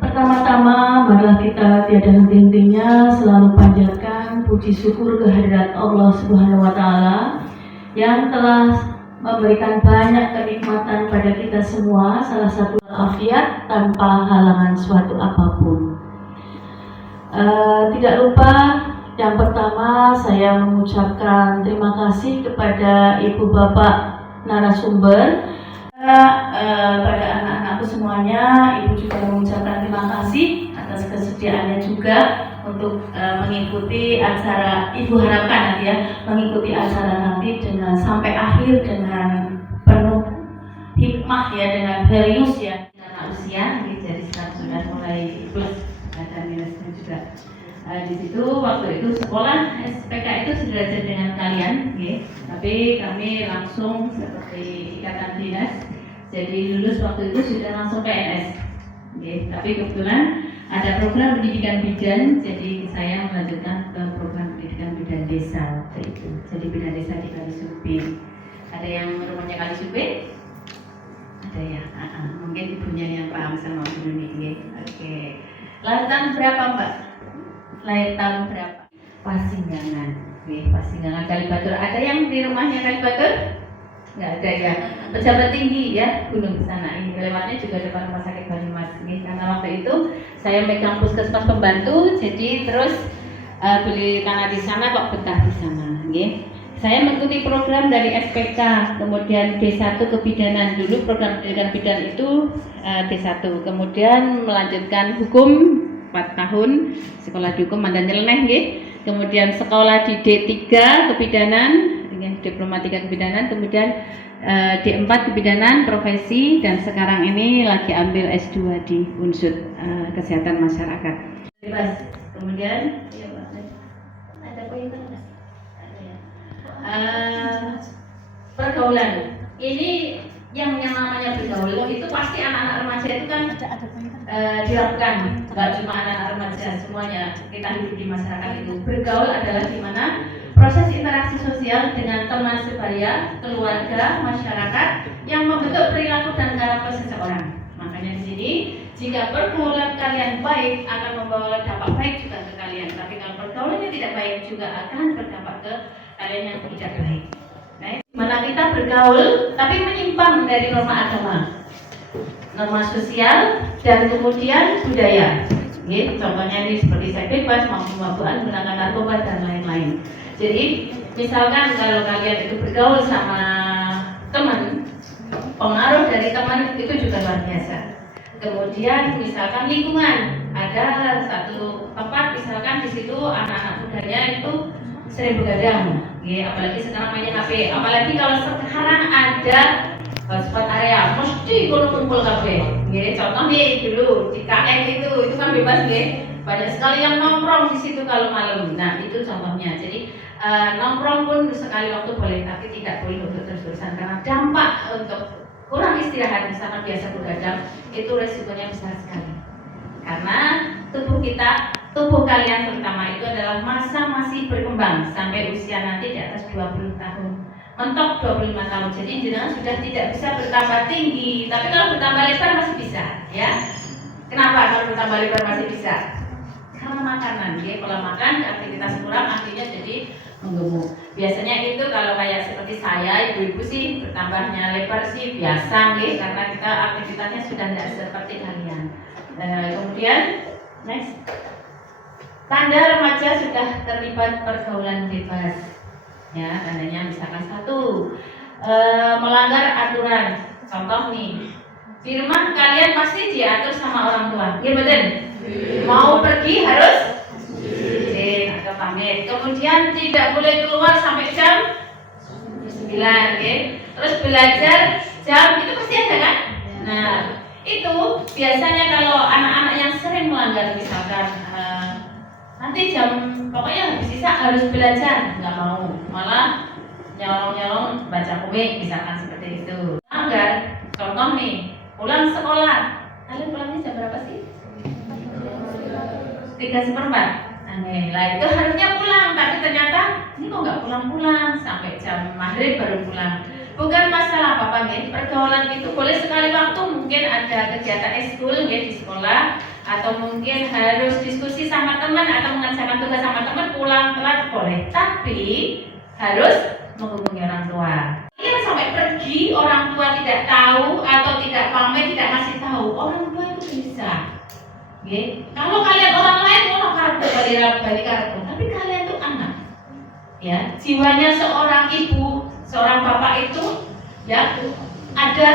Pertama-tama, marilah kita tiada henti-hentinya selalu panjatkan puji syukur kehadirat Allah Subhanahu wa Ta'ala yang telah memberikan banyak kenikmatan pada kita semua, salah satu afiat tanpa halangan suatu apapun. Tidak lupa, yang pertama saya mengucapkan terima kasih kepada ibu bapak narasumber, pada anak-anakku semuanya. Ibu juga mengucapkan terima kasih atas kesediaannya juga untuk mengikuti acara. Ibu harapkan nanti ya mengikuti acara nanti dengan sampai akhir dengan penuh hikmah ya, dengan serius ya. Karena usia jadi sekarang sudah mulai plus ada minusnya juga. Di situ waktu itu sekolah SPK itu sederajat dengan kalian, okay. Tapi kami langsung seperti ikatan dinas, jadi lulus waktu itu sudah langsung PNS, okay. Tapi kebetulan ada program pendidikan bidan, jadi saya melanjutkan ke program pendidikan bidan desa waktu itu. Jadi bidan desa di Kalisupe. Ada yang rumahnya Kalisupe? Ada ya, mungkin ibunya yang paham sama Bu Nuni, okay. Lahir tahun berapa Mbak? Lahir tahun berapa? Pasinggangan, Pasinggangan Kalibatur. Ada yang di rumahnya Kalibatur? Nggak ada ya. Pejabat tinggi ya, gunung di sana. Ini lewatnya juga depan rumah sakit Banyumas. Karena waktu itu saya megang puskesmas pembantu, jadi terus beli tanah di sana kok betah di sana. Saya mengikuti program dari SPK, kemudian D1 kebidanan. Dulu program pendidikan bidan itu D1, kemudian melanjutkan hukum 4 tahun sekolah di hukum mantan nyeleneh, kemudian sekolah di D3 kebidanan, diploma 3 kebidanan, kemudian D4 kebidanan profesi, dan sekarang ini lagi ambil S2 di Unsud kesehatan masyarakat. Bebas. Kemudian ada poin Mas? Pergaulan. Ini yang namanya bergaul itu pasti anak-anak remaja itu kan dilakukan, nggak cuma anak-anak remaja, semuanya kita hidup di masyarakat itu. Bergaul adalah dimana proses interaksi sosial dengan teman sebaya, keluarga, masyarakat yang membentuk perilaku dan karakter seseorang. Makanya di sini, jika pergaulan kalian baik akan membawa dampak baik juga ke kalian, tapi kalau pergaulannya tidak baik juga akan berdampak ke kalian yang tidak baik. Nah, mana kita bergaul tapi menyimpang dari norma agama, norma sosial, dan kemudian budaya. Contohnya ini seperti seks bebas, mabuk-mabukan, menggunakan narkoba dan lain-lain. Jadi misalkan kalau kalian itu bergaul sama teman, pengaruh dari teman itu juga luar biasa. Kemudian misalkan lingkungan, ada satu tempat misalkan di situ anak-anak mudanya itu sering begadang, apalagi sekarang mainnya HP. Apalagi kalau sekarang ada spot area, mesti kumpul kafe. Contoh nih dulu di KM itu kan bebas, banyak sekali yang nongkrong di situ kalau malam. Nah itu contohnya. Jadi nongkrong pun sekali waktu boleh, tapi tidak boleh untuk terus-terusan karena dampak untuk kurang istirahat, misalkan biasa begadang, itu resikonya besar sekali. Karena tubuh kalian terutama itu adalah masa masih berkembang sampai usia nanti di atas 20 tahun, mentok 25 tahun. Jadi jenengan sudah tidak bisa bertambah tinggi, tapi kalau bertambah lebar masih bisa, ya. Kenapa kalau bertambah lebar masih bisa? Karena makanan, pola makan, aktivitas kurang, akhirnya jadi menggemuk. Biasanya itu kalau kayak seperti saya, ibu-ibu sih bertambahnya lebar sih biasa, karena kita aktivitasnya sudah tidak seperti kalian. Kemudian next, tanda remaja sudah terlibat pergaulan bebas. Ya, tandanya misalkan satu, melanggar aturan. Contoh nih, di rumah kalian pasti diatur sama orang tua, ya betul? Mau pergi harus atau pamit. Kemudian tidak boleh keluar sampai jam 9, terus belajar jam itu pasti ada kan? Nah, itu biasanya kalau anak-anak yang sering melanggar, misalkan nanti jam pokoknya habis sisa harus belajar, nggak mau, malah nyolong-nyolong baca komik, misalkan seperti itu. Melanggar, contoh nih, pulang sekolah, kalian pulangnya jam berapa sih? 3:15. Lah itu harusnya pulang, tapi ternyata ini kok nggak pulang-pulang sampai jam maghrib baru pulang. Bukan masalah apa-apa, pergaulan itu boleh sekali waktu, mungkin ada kegiatan eskul di sekolah, atau mungkin harus diskusi sama teman atau mengerjakan tugas sama teman, pulang telat boleh, tapi harus menghubungi orang tua. Kalian sampai pergi orang tua tidak tahu atau tidak pamit, tidak ngasih tahu, orang tua itu bisa. Okay. Kalau kalian orang lain mau kartu balik kartu, tapi kalian itu anak. Ya, jiwanya seorang ibu, seorang bapak itu ya ada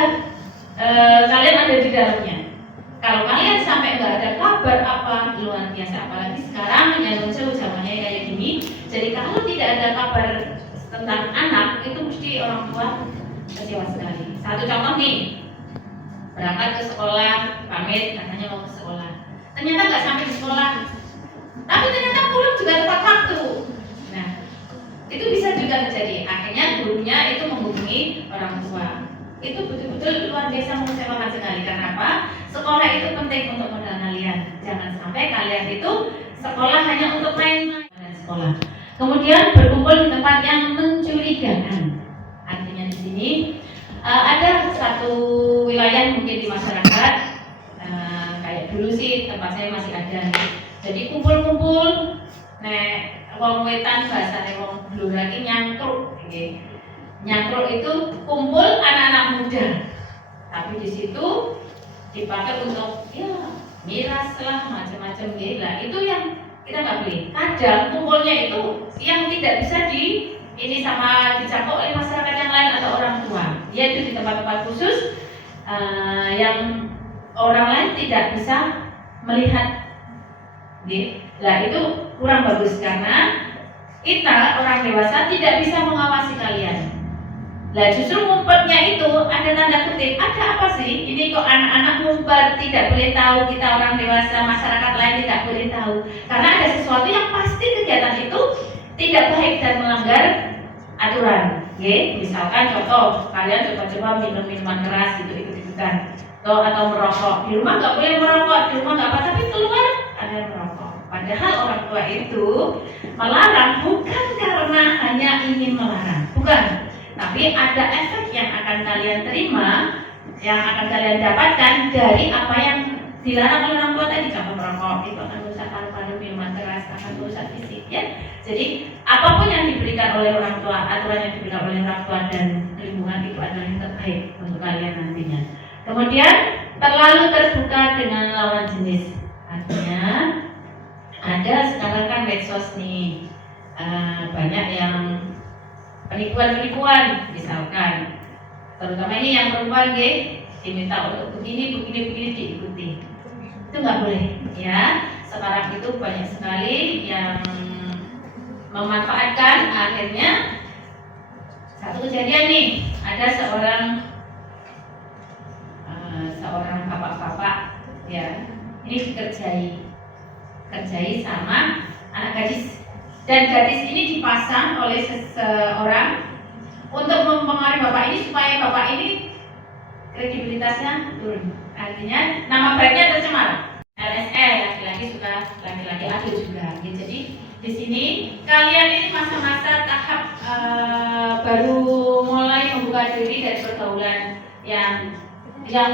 kalian ada di dalamnya. Kalau kalian sampai nggak ada kabar apa luar biasa, apalagi sekarang yang muncul zamannya kayak gini. Jadi kalau tidak ada kabar tentang anak itu mesti orang tua kecewa sekali. Satu contoh nih, berangkat ke sekolah, pamit katanya mau ke sekolah, ternyata nggak sampai di sekolah, tapi ternyata pulang juga tepat waktu. Nah, itu bisa juga terjadi. Akhirnya gurunya itu menghubungi orang tua. Itu betul-betul luar biasa mengecewakan sekali. Karena apa? Sekolah itu penting untuk modal kalian. Jangan sampai kalian itu sekolah hanya untuk main-main sekolah. Kemudian berkumpul di tempat yang mencurigakan. Artinya di sini ada satu wilayah mungkin di masyarakat kayak dulu sih tempat saya masih ada. Jadi kumpul-kumpul, wong wetan bahasane wong blora iki nyangkruk, nggih. Nyangkruk itu kumpul anak-anak muda. Tapi di situ dipakai untuk ya miras lah macam-macam nggih. Lah itu yang kita nggak boleh. Kadang kumpulnya itu yang tidak bisa ini sama dicampur oleh masyarakat yang lain atau orang tua. Yaitu di tempat-tempat khusus yang orang lain tidak bisa melihat. Nah itu kurang bagus karena kita orang dewasa tidak bisa mengawasi kalian. Nah justru ngumpetnya itu ada tanda kutip, ada apa sih? Ini kok anak-anak ngumpet, tidak boleh tahu, kita orang dewasa, masyarakat lain tidak boleh tahu. Karena ada sesuatu yang pasti kegiatan itu tidak baik dan melanggar aturan. Misalkan contoh, kalian coba-coba minum minuman keras gitu, ikut-ikutan atau merokok. Di rumah nggak boleh merokok, di rumah nggak apa, tapi keluar ada merokok. Padahal orang tua itu melarang bukan karena hanya ingin melarang, bukan. Tapi ada efek yang akan kalian terima, yang akan kalian dapatkan dari apa yang dilarang oleh orang tua tadi. Contoh merokok itu akan merusak paru-paru, minuman keras akan merusak fisik ya. Jadi apapun yang diberikan oleh orang tua, aturan yang diberikan oleh orang tua dan lingkungan itu adalah yang terbaik untuk kalian nantinya. Kemudian terlalu terbuka dengan lawan jenis. Artinya ada sekarang kan medsos nih, banyak yang penipuan misalkan, terutama ini yang perempuan diminta untuk begini diikuti. Itu nggak boleh ya. Sekarang itu banyak sekali yang memanfaatkan. Akhirnya satu kejadian nih, ada seorang bapak-bapak ya, ini dikerjai sama anak gadis, dan gadis ini dipasang oleh seseorang untuk mempengaruhi bapak ini supaya bapak ini kredibilitasnya turun. Artinya nama baiknya tercemar. LSE, laki-laki suka laki-laki, ada juga. Jadi di sini kalian ini masa-masa tahap baru mulai membuka diri dari pergaulan yang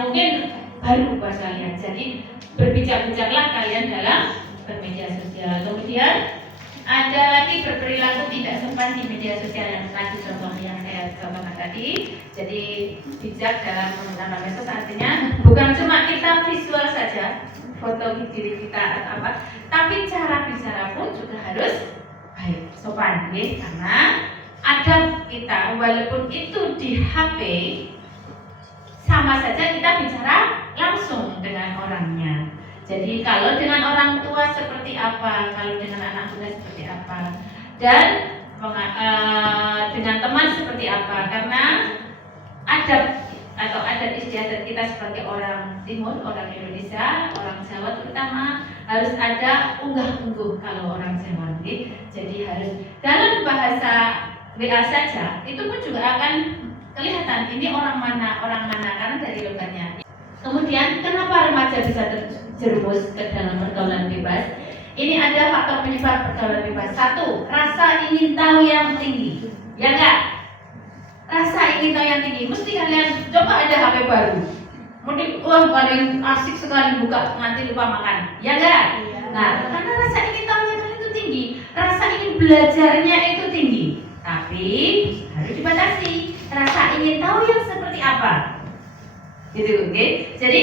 mungkin baru buat kalian. Jadi berbijak-bijaklah kalian dalam bermedia sosial. Kemudian ada lagi berperilaku tidak sopan di media sosial yang tadi contoh yang saya contohkan tadi. Jadi bijak dalam menggunakan medsos artinya bukan cuma kita visual saja, foto diri kita atau apa, tapi cara bicara pun juga harus baik, sopan, ya. Karena adab kita walaupun itu di HP sama saja kita bicara langsung dengan orangnya. Jadi kalau dengan orang tua seperti apa, kalau dengan anak muda seperti apa, dan dengan teman seperti apa. Karena adab atau adat istiadat kita sebagai orang Timur, orang Indonesia, orang Jawa terutama harus ada unggah-ungguh kalau orang Jawa. Jadi harus dalam bahasa WA saja itu pun juga akan kelihatan ini orang mana karena dari logatnya. Kemudian kenapa remaja bisa terjerumus ke dalam pergaulan bebas? Ini ada faktor penyebab pergaulan bebas. Satu, rasa ingin tahu yang tinggi. Ya enggak? Rasa ingin tahu yang tinggi. Mesti kalian coba ada HP baru. Mungkin paling asik sekali buka nanti lupa makan, ya enggak? Nah, karena rasa ingin tahunya kalian itu tinggi, rasa ingin belajarnya itu tinggi, tapi harus dibatasi. Rasa ingin tahu yang seperti apa, gitu, oke? Jadi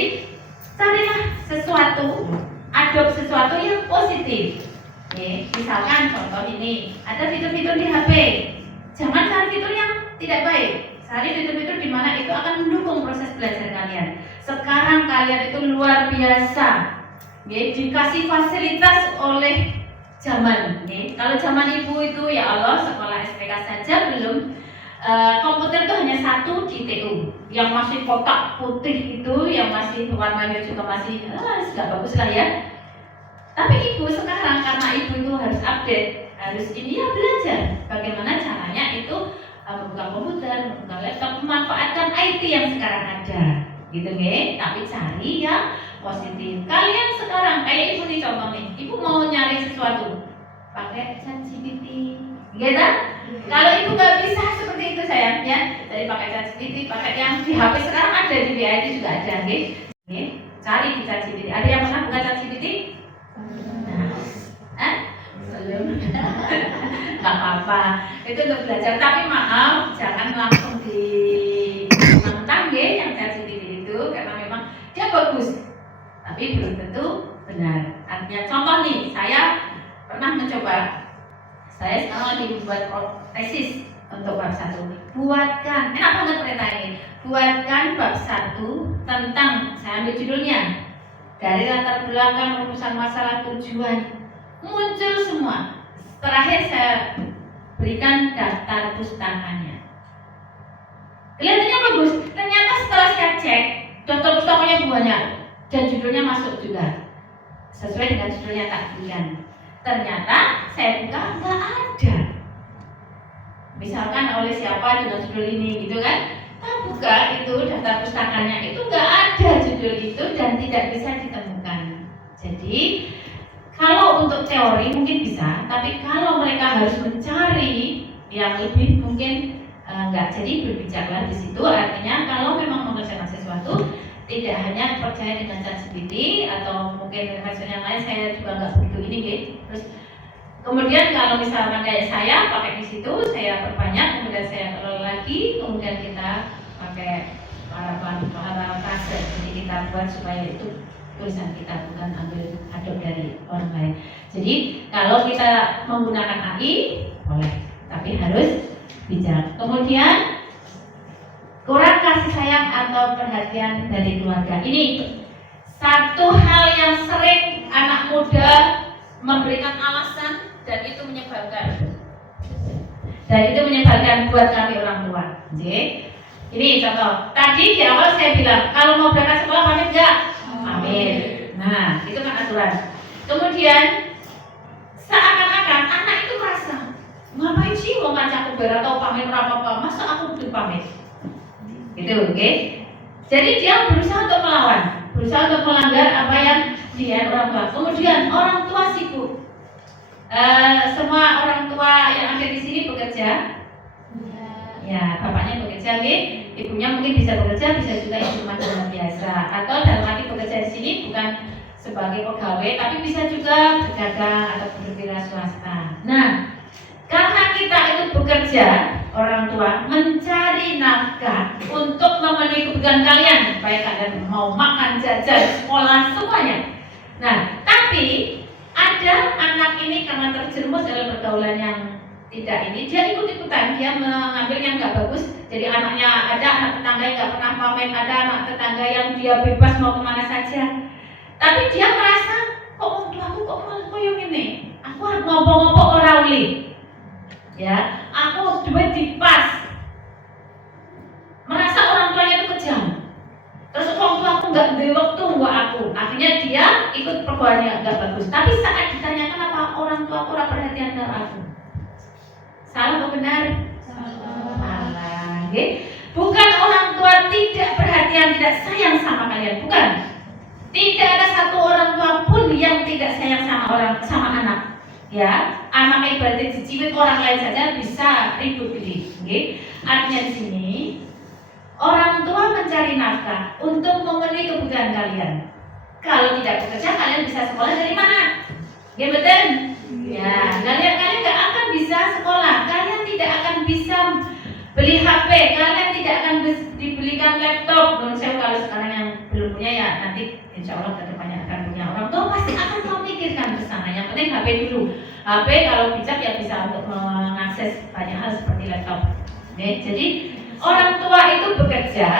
carilah sesuatu, adopt sesuatu yang positif. Oke, misalkan contoh ini, ada fitur-fitur di HP. Jangan cari fitur yang tidak baik. Cari fitur-fitur di mana itu akan mendukung proses belajar kalian. Sekarang kalian itu luar biasa, dikasih fasilitas oleh zaman. Kalau zaman ibu itu ya Allah, sekolah SPK saja belum. Komputer itu hanya satu di TU, yang masih kotak putih itu, yang masih warnanya juga masih nggak bagus lah ya. Tapi ibu sekarang karena ibu itu harus update, harus ini ya belajar bagaimana caranya itu membuka komputer, membuka laptop, memanfaatkan IT yang sekarang ada, gitu nggih. Tapi cari yang positif. Kalian sekarang kayak ibu nih contoh nih, ibu mau nyari sesuatu pakai ChatGPT, gitu. Kalau ibu nggak bisa seperti itu sayangnya, jadi pakai ChatGPT, pakai yang di HP sekarang ada, di BID juga ada, nggih. Cari di ChatGPT. Ada yang pernah buka ChatGPT? Belum. Gak apa-apa, itu untuk belajar. Tapi maaf, jangan langsung ditentang ya yang ChatGPT itu, karena memang dia bagus, tapi belum tentu benar. Artinya contoh nih, saya pernah mencoba. Saya sekarang lagi membuat tesis untuk bab 1. Buatkan, enak banget perintah ini. Buatkan bab 1 tentang, saya ambil judulnya, dari latar belakang rumusan masalah tujuan. Muncul semua. Terakhir saya berikan daftar pustakanya. Kelihatannya bagus. Ternyata setelah saya cek, daftar pustakanya banyak dan judulnya masuk juga sesuai dengan judulnya tak berikan. Ternyata saya buka nggak ada. Misalkan oleh siapa dengan judul ini, gitu kan? Kita buka itu daftar pustakanya itu nggak ada judul itu dan tidak bisa ditemukan. Jadi kalau untuk teori mungkin bisa, tapi kalau mereka harus mencari yang lebih mungkin nggak. Jadi berbicara di situ artinya kalau memang mengerjakan sesuatu tidak hanya percaya dengan ChatGPT atau mungkin versi yang lain, saya juga nggak begitu ini gitu. Terus kemudian kalau misalkan kayak saya pakai di situ, saya perbanyak, kemudian saya kelola lagi, kemudian kita pakai para kaset, jadi kita buat supaya itu tulisan kita, bukan ambil adopt dari orang lain. Jadi kalau kita menggunakan AI boleh, tapi harus bijak. Kemudian kurang kasih sayang atau perhatian dari keluarga. Ini satu hal yang sering anak muda memberikan alasan dan itu menyebalkan buat kami orang tua. Ini contoh. Tadi di awal saya bilang kalau mau berangkat sekolah pamit enggak? Pamit. Nah, itu kan aturan. Kemudian seakan-akan anak itu merasa ngapain sih mau ngajak ke atau pamit apa-apa, masa aku belum pamit? Gitu, oke? Jadi dia berusaha untuk melawan, berusaha untuk melanggar apa yang dia orang tua. Kemudian orang tua sibuk. Semua orang tua yang ada di sini bekerja. Ya, bapaknya bekerja, ibunya mungkin bisa bekerja, bisa juga ibu rumah tangga biasa. Atau dalam arti bekerja di sini bukan sebagai pegawai, tapi bisa juga berdagang atau berwira swasta. Nah, karena kita itu bekerja, orang tua mencari nafkah untuk memenuhi kebutuhan kalian, baik kalian mau makan, jajan, sekolah, semuanya. Nah, tapi ada anak ini karena terjerumus dalam pergaulan yang tidak ini, dia ikut-ikutan, dia mengambil yang nggak bagus. Jadi anaknya ada anak tetangga yang nggak pernah pamit, ada anak tetangga yang dia bebas mau kemana saja. Tapi dia merasa kok orang tuaku kok koyong ini, aku harus ngopo-ngopo ora uli. Ya, aku duit dipas. Merasa orang tuanya itu kejam. Terus orang tua aku nggak beri waktu buat aku. Akhirnya dia ikut perbuatannya nggak bagus. Tapi saat ditanyakan apa orang tua aku ora perhatian ke aku. Salah atau benar? Salah. Bukan orang tua tidak perhatian, tidak sayang sama kalian, bukan. Tidak ada satu orang tua pun yang tidak sayang sama anak. Ya, anak ibaratnya diciwit orang lain saja bisa ribut ini. Artinya di sini Orang tua mencari nafkah untuk memenuhi kebutuhan kalian. Kalau tidak bekerja, kalian bisa sekolah dari mana? Ya betul? Ya, kalian nggak akan bisa sekolah. Kalian tidak akan bisa beli HP. Kalian tidak akan dibelikan laptop. Menurut saya kalau sekarang yang belum punya ya nanti insya Allah kedepannya akan punya. Orang tua pasti akan memikirkan ke sana. Yang penting HP dulu. HP kalau bijak ya bisa untuk mengakses banyak hal seperti laptop. Jadi orang tua itu bekerja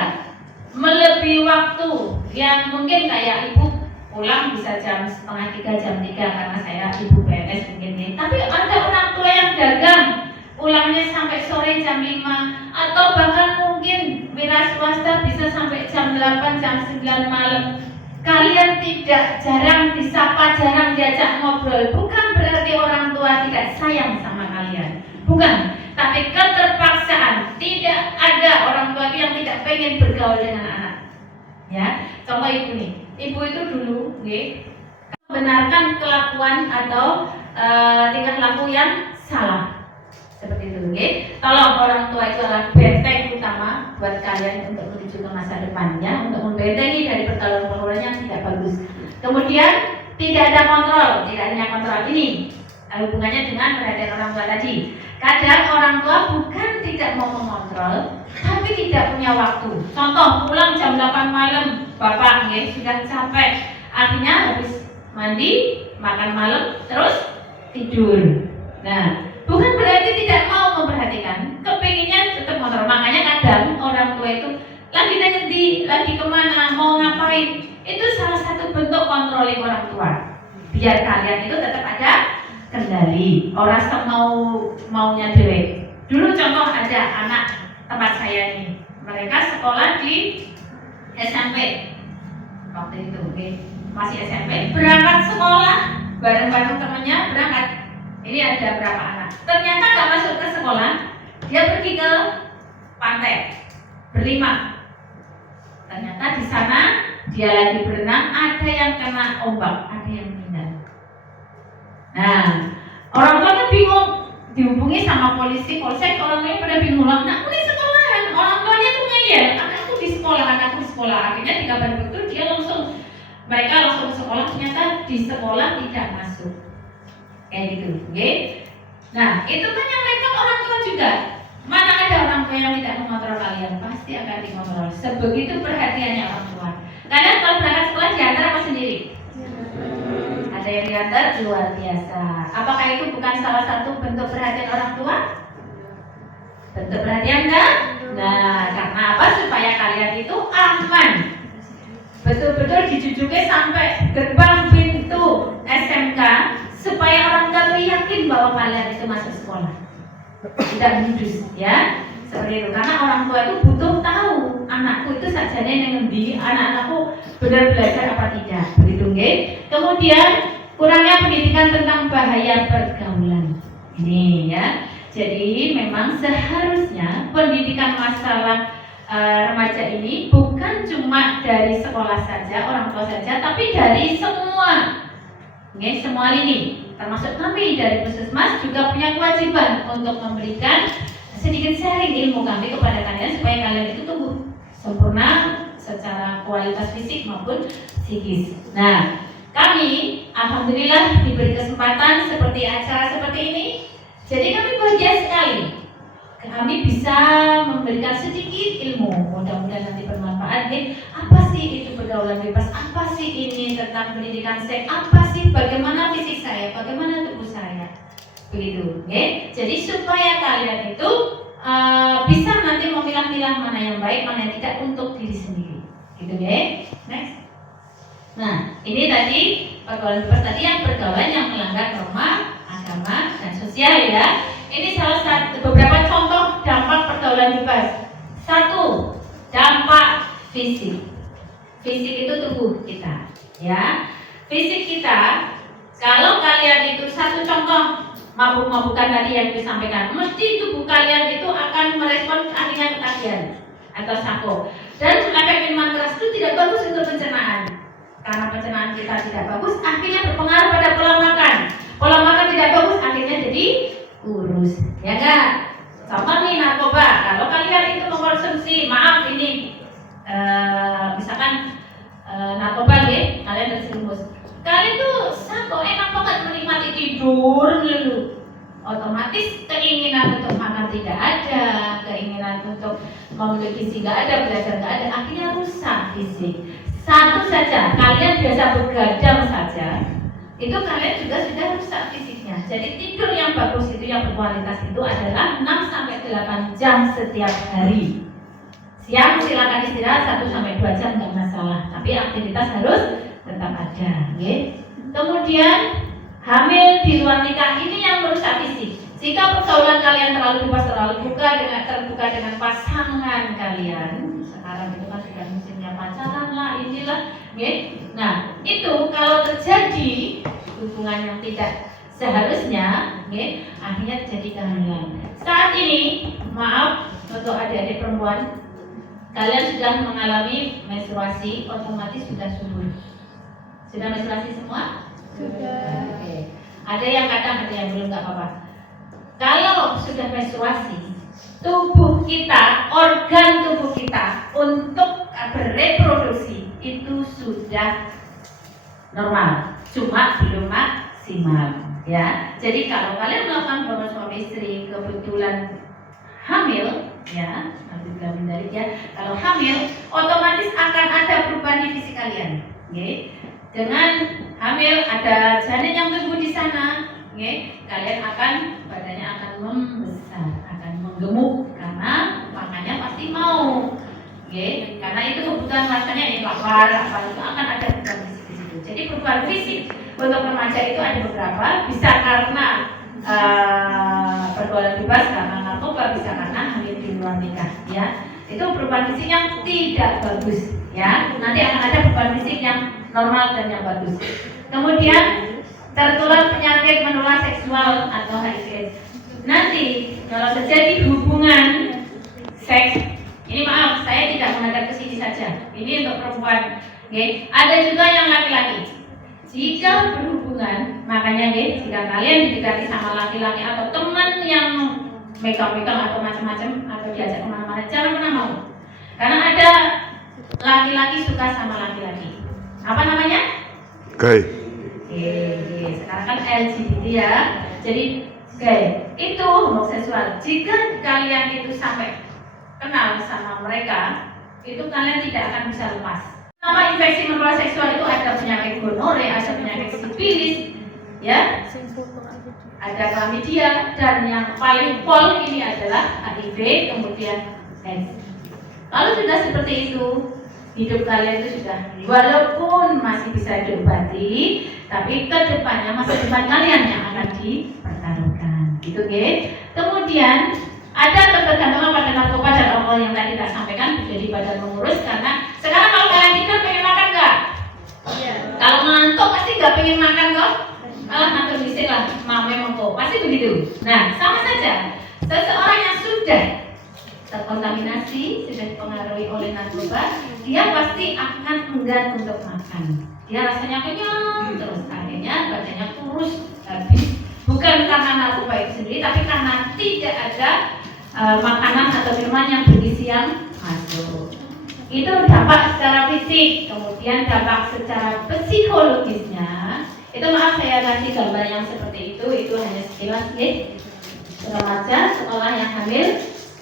melebihi waktu yang mungkin kayak ibu pulang bisa jam setengah 3, jam 3 karena saya ibu PNS mungkin nih. Tapi ada orang tua yang dagang pulangnya sampai sore jam 5 atau bahkan mungkin wira swasta bisa sampai jam 8, jam 9 malam. Kalian tidak jarang disapa, jarang diajak ngobrol. Bukan berarti orang tua tidak sayang sama kalian. Bukan. Tapi keterpaksaan. Tidak ada orang tua yang tidak pengen bergaul dengan anak. Ya, contoh ibu nih. Ibu itu dulu, membenarkan kelakuan atau tingkah laku yang salah. Seperti itu, Tolong orang tua itu adalah benteng utama buat kalian untuk menuju ke masa depannya, untuk membentengi dari pergaulan-pergaulan yang tidak bagus. Kemudian tidak ada kontrol, tidak adanya kontrol ini hubungannya dengan perhatian orang tua tadi. Kadang orang tua bukan tidak mau mengontrol, tapi tidak punya waktu. Contoh, pulang jam 8 malam, bapak sudah capek, akhirnya habis mandi, makan malam, terus tidur. Nah, bukan berarti tidak mau memperhatikan, kepinginnya tetap kontrol. Makanya kadang orang tua itu lagi ngerti, lagi kemana, mau ngapain, itu salah satu bentuk kontroling orang tua. Biar kalian itu tetap ada kendali, orang maunya dewe. Dulu contoh ada anak tempat saya nih, mereka sekolah di SMP waktu itu, masih SMP, berangkat sekolah bareng-bareng temannya berangkat. Ini ada berapa anak? Ternyata nggak masuk ke sekolah, dia pergi ke pantai berlima. Ternyata di sana dia lagi berenang, ada yang kena ombak, ada yang meninggal. Nah, orang tua kan bingung, dihubungi sama polisi, polsek, orang lain pada bingung, anakku di sekolahan, orang tuanya tuh ngeyel, anakku di sekolah, akhirnya dikabar betul, mereka langsung ke sekolah, ternyata di sekolah tidak masuk, kayak gitu, Nah, itu kan yang repot orang tua juga. Mana ada orang tua yang tidak mengontrol kalian, pasti akan dikontrol. Sebegitu perhatiannya orang tua. Kalian kalau berangkat sekolah diantar apa sendiri? Ada yang diantar, luar biasa. Apakah itu bukan salah satu bentuk perhatian orang tua? Bentuk perhatian kan? Nah, karena apa? Supaya kalian itu aman. Betul-betul dijujuki sampai gerbang pintu SMK, supaya orang tua yakin bahwa kalian itu masuk sekolah, tidak modus, ya. Seperti itu. Karena orang tua itu butuh tahu anakku itu sajane yang ngendi, anak-anakku benar belajar apa tidak. Begitu, Kemudian kurangnya pendidikan tentang bahaya pergaulan. Ini ya. Jadi memang seharusnya pendidikan masalah remaja ini bukan cuma dari sekolah saja, orang tua saja, tapi dari semua. Semua lini, termasuk kami dari Puskesmas juga punya kewajiban untuk memberikan sedikit sharing ilmu kami kepada kalian supaya kalian itu tumbuh sempurna secara kualitas fisik maupun psikis. Nah, kami alhamdulillah diberi kesempatan seperti acara seperti ini. Jadi kami bahagia sekali. Kami bisa memberikan sedikit ilmu, mudah-mudahan nanti bermanfaat. Apa sih itu pergaulan bebas? Apa sih ini tentang pendidikan seks? Apa sih bagaimana fisik saya? Bagaimana tubuh saya? Begitu, Jadi supaya kalian itu bisa nanti memilah-milah mana yang baik, mana yang tidak untuk diri sendiri. Gitu, Next. Nah, ini tadi pergaulan bebas tadi yang pergaulan yang melanggar norma agama dan sosial, ya. Ini salah satu beberapa contoh dampak pergaulan bebas. 1. Dampak fisik. Fisik itu tubuh kita, ya. Fisik kita, kalau kalian itu satu contoh mabuk-mabukan tadi yang disampaikan, mesti tubuh kalian itu akan merespon akhirnya ketagihan atau sako. Dan efek minuman keras itu tidak bagus untuk pencernaan. Karena pencernaan kita tidak bagus, akhirnya berpengaruh pada pola makan. Pola makan tidak bagus, akhirnya jadi kurus, ya kan? Contoh nih narkoba, kalau kalian itu konsumsi, maaf ini misalkan narkoba ya, kalian terjerumus. Kalian tuh kok enak banget menikmati tidur dulu. Otomatis keinginan untuk makan tidak ada, keinginan untuk memiliki gizi tidak ada, belajar tidak ada, akhirnya rusak fisik. Satu saja, kalian biasa begadang saja, itu kalian juga sudah rusak fisiknya. Jadi tidur yang bagus itu, yang berkualitas itu adalah 6-8 jam setiap hari. Siang silakan istirahat 1-2 jam nggak masalah, tapi aktivitas harus tetap ada. Okay? Kemudian hamil di luar nikah ini yang merusak fisik. Jika pergaulan kalian terlalu bebas, terlalu terbuka dengan pasangan kalian, sekarang itu kan sudah musimnya pacaran lah, inilah, okay? Nah itu kalau terjadi hubungan yang tidak seharusnya, okay, akhirnya terjadi kehamilan. Saat ini, maaf untuk adik-adik perempuan, kalian sudah mengalami menstruasi, otomatis sudah subur. Sudah menstruasi semua? Sudah. Okay. Ada yang kadang, ada yang belum, nggak apa-apa. Kalau sudah menstruasi, tubuh kita, organ tubuh kita untuk bereproduksi itu sudah normal, cuma belum maksimal. Ya, jadi kalau kalian melakukan hubungan suami istri kebetulan hamil, ya, kalau hamil, otomatis akan ada perubahan di fisik kalian. Okay? Dengan hamil ada janin yang tumbuh di sana, okay? Kalian akan badannya akan membesar, akan menggemuk karena makannya pasti mau, okay? Karena itu kebutuhan rasanya yang lapar, itu akan ada perubahan fisik di situ. Jadi perubahan fisik untuk remaja itu ada beberapa, bisa karena pergaulan bebas, karena narkoba, bisa karena hamil di luar nikah, ya. Itu perubahan fisik yang tidak bagus, ya. Nanti akan ada perubahan fisik yang normal dan yang bagus. Kemudian tertular penyakit menular seksual atau HIV. Nanti kalau terjadi hubungan seks, ini maaf saya tidak menghadap ke sini saja. Ini untuk perempuan, okay. Ada juga yang laki-laki. Jika berhubungan, makanya jika kalian didekati sama laki-laki atau teman yang megang-megang atau macam-macam atau diajak kemana-mana, jangan pernah mau. Karena ada laki-laki suka sama laki-laki. Apa namanya? Gay. Sekarang kan LGBT ya. Jadi gay itu homoseksual. Jika kalian itu sampai kenal sama mereka, itu kalian tidak akan bisa lepas. Nama infeksi menular seksual itu ada penyakit gonore, ada penyakit sifilis, ya, ada chlamydia, dan yang paling pol ini adalah HIV, kemudian AIDS. Kalau sudah seperti itu, hidup kalian itu sudah, walaupun masih bisa diobati, tapi kedepannya masa depan kalian yang akan dipertaruhkan, gitu, okay? Kemudian ada ketergantungan pada narkoba dan alkohol yang tadi kita sampaikan menjadi badan mengurus, karena sekarang kalau kalian tidur pengen makan nggak? Iya. Kalau ngantuk pasti nggak pengen makan kok. Malah ngantuk bisik lah, mame mongko, pasti begitu. Nah, sama saja. Seseorang yang sudah terkontaminasi, sudah dipengaruhi oleh narkoba, dia pasti akan enggan untuk makan. Dia rasanya kenyang terus, akhirnya badannya kurus habis. Bukan karena narkoba itu sendiri, tapi karena tidak ada makanan atau minuman yang bergizi yang masuk. Itu dampak secara fisik. Kemudian dampak secara psikologisnya, itu maaf saya kasih gambar yang seperti itu hanya sekilas remaja sekolah yang hamil.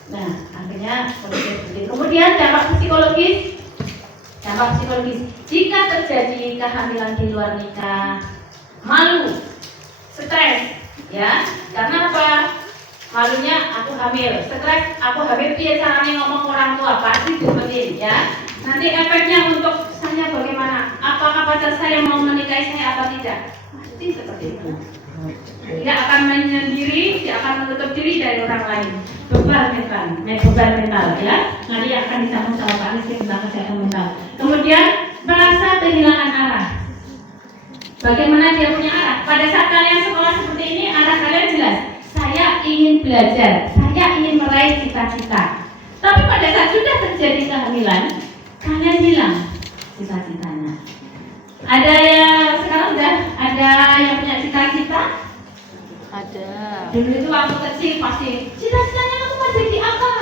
Nah, akhirnya seperti itu. Kemudian dampak psikologis, jika terjadi kehamilan di luar nikah, malu, stres, ya, karena apa? Malunya aku hamil, stres aku hamil, dia caranya ngomong orang tua pasti diumpetin, ya. Nanti efeknya untuk saya bagaimana? Apakah pacar saya mau menikahi saya apa tidak? Pasti seperti itu. Dia akan menyendiri, dia akan menutup diri dari orang lain. Beban mental, ya. Nanti akan disambung sama Pak Rizky tentang kesehatan mental. Kemudian merasa kehilangan arah. Bagaimana dia punya arah? Pada saat kalian sekolah seperti ini, arah kalian jelas. Saya ingin belajar, saya ingin meraih cita-cita. Tapi pada saat sudah terjadi kehamilan, kalian hilang cita-citanya. Ada yang sekarang udah ada yang punya cita-cita? Ada. Dulu itu waktu kecil pasti cita-citanya kamu mau jadi apa?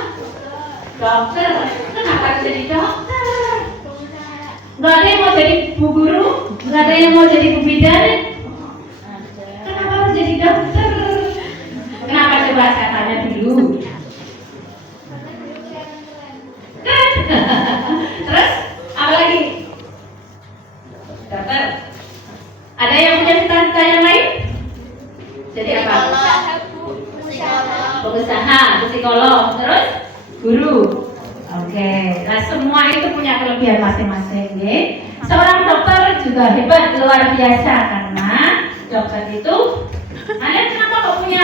Dokter, kenapa harus jadi dokter? Nggak ada yang mau jadi bu guru, nggak ada yang mau jadi bu bidan. Kenapa harus jadi dokter? Kenapa coba saya tanya dulu? Kan? Terus apa lagi? Dokter. Ada yang punya cita-cita yang lain? Jadi apa? Pengusaha, psikolog, terus guru. Oke, nah semua itu punya kelebihan masing-masing. Seorang dokter juga hebat luar biasa karena dokter itu, Anda kenapa kok punya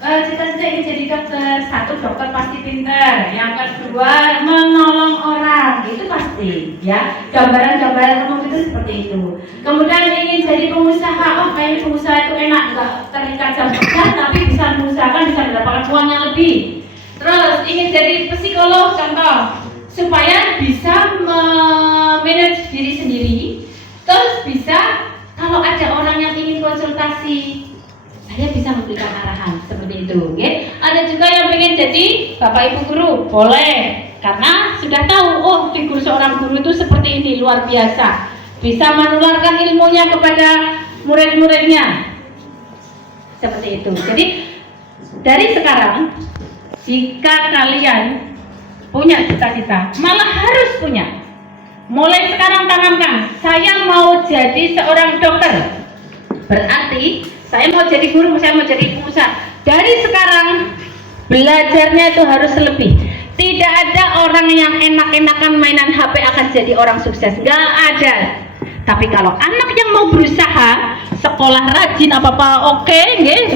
cita-cita ingin jadi dokter? Satu, dokter pasti pintar. Yang kedua, menolong orang, itu pasti, ya. Gambaran-gambaran umum itu seperti itu. Kemudian ingin jadi pengusaha, kayaknya pengusaha itu enak, nggak terikat jam kerja, tapi bisa mengusahakan, bisa mendapatkan uang yang lebih. Terus ingin jadi psikolog, contoh, supaya bisa manage diri sendiri. Terus bisa, kalau ada orang yang ingin konsultasi, saya bisa memberikan arahan seperti itu. Ada juga yang ingin jadi bapak ibu guru, boleh, karena sudah tahu, oh figur seorang guru itu seperti ini, luar biasa, bisa menularkan ilmunya kepada murid-muridnya, seperti itu. Jadi dari sekarang, jika kalian punya cita-cita, malah harus punya, mulai sekarang tanamkan, saya mau jadi seorang dokter, berarti saya mau jadi guru, saya mau jadi pengusaha. Dari sekarang belajarnya itu harus lebih. Tidak ada orang yang enak-enakan mainan HP akan jadi orang sukses, nggak ada. Tapi kalau anak yang mau berusaha, sekolah rajin apa-apa oke,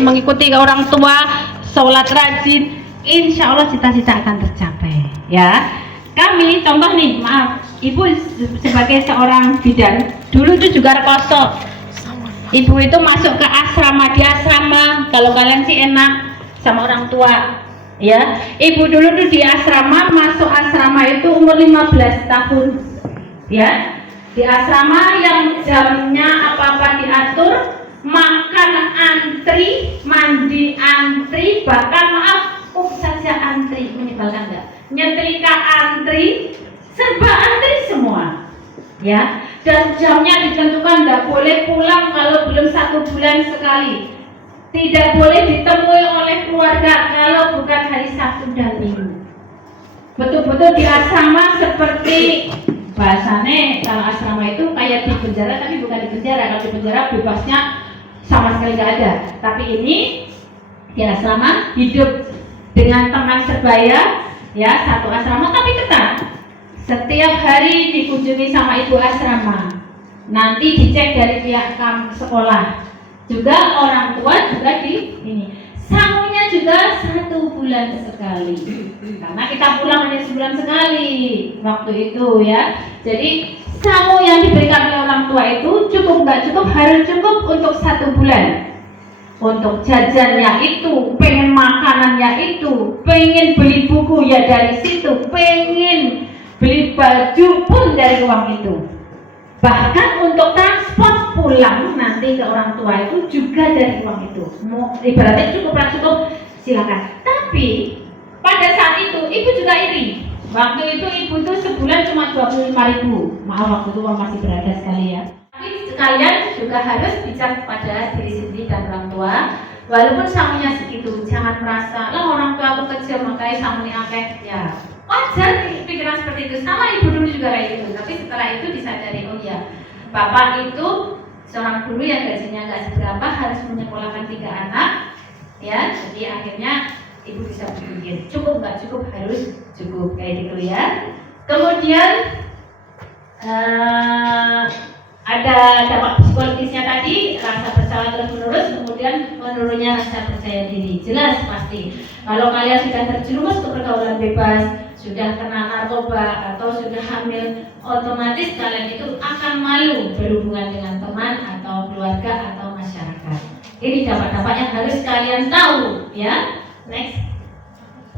mengikuti orang tua, sholat rajin, insya Allah cita-cita akan tercapai. Ya, kami contoh nih, maaf, ibu sebagai seorang bidan, dulu itu juga rekoso. Ibu itu masuk ke asrama, di asrama, kalau kalian sih enak sama orang tua, ya. Ibu dulu tuh di asrama, masuk asrama itu umur 15 tahun, ya. Di asrama yang jamnya apa-apa diatur, makan antri, mandi antri, bahkan maaf, saja antri, menyebalkan enggak? Nyetrika antri, serba antri semua, ya. Dan jamnya ditentukan, tidak boleh pulang kalau belum 1 bulan sekali, tidak boleh ditemui oleh keluarga kalau bukan hari Sabtu dan Minggu. Betul-betul di asrama seperti bahasanya, kalau asrama itu kayak di penjara, tapi bukan di penjara. Kalau di penjara bebasnya sama sekali nggak ada, tapi ini di asrama hidup dengan teman sebaya, ya, satu asrama tapi ketat. Setiap hari dikunjungi sama ibu asrama, nanti dicek dari pihak sekolah, juga orang tua juga di ini. Sangunya juga 1 bulan sekali, karena kita pulang hanya sebulan sekali waktu itu, ya. Jadi sangu yang diberikan oleh orang tua itu cukup nggak cukup, harus cukup untuk 1 bulan. Untuk jajannya itu, pengen makanannya itu, pengen beli buku ya dari situ, pengen beli baju pun dari uang itu. Bahkan untuk transport pulang nanti ke orang tua itu juga dari uang itu. Ibaratnya cukup, silakan. Tapi pada saat itu ibu juga iri. Waktu itu ibu tuh sebulan cuma 25.000. Maaf, waktu itu uang masih berharga sekali, ya. Tapi kalian juga harus bijak pada diri sendiri dan orang tua. Walaupun sangunya segitu, jangan merasa lah orang tua aku kecil makanya sangunya akeh, ya. Wajar pikiran seperti itu, sama ibu dulu juga kayak gitu. Tapi setelah itu disadari, oh ya, bapak itu seorang guru yang gajinya nggak seberapa, harus menyekolahkan 3 anak, ya. Jadi akhirnya ibu bisa berpikir cukup nggak cukup, harus cukup, kayak gitu, ya. Kemudian ada dampak psikologisnya tadi, rasa bersalah terus menerus, kemudian menurunnya rasa percaya diri. Jelas pasti kalau kalian sudah terjerumus ke pergaulan bebas, sudah kena narkoba atau sudah hamil, otomatis kalian itu akan malu berhubungan dengan teman atau keluarga atau masyarakat. Ini dampak-dampak yang harus kalian tahu, ya. Next.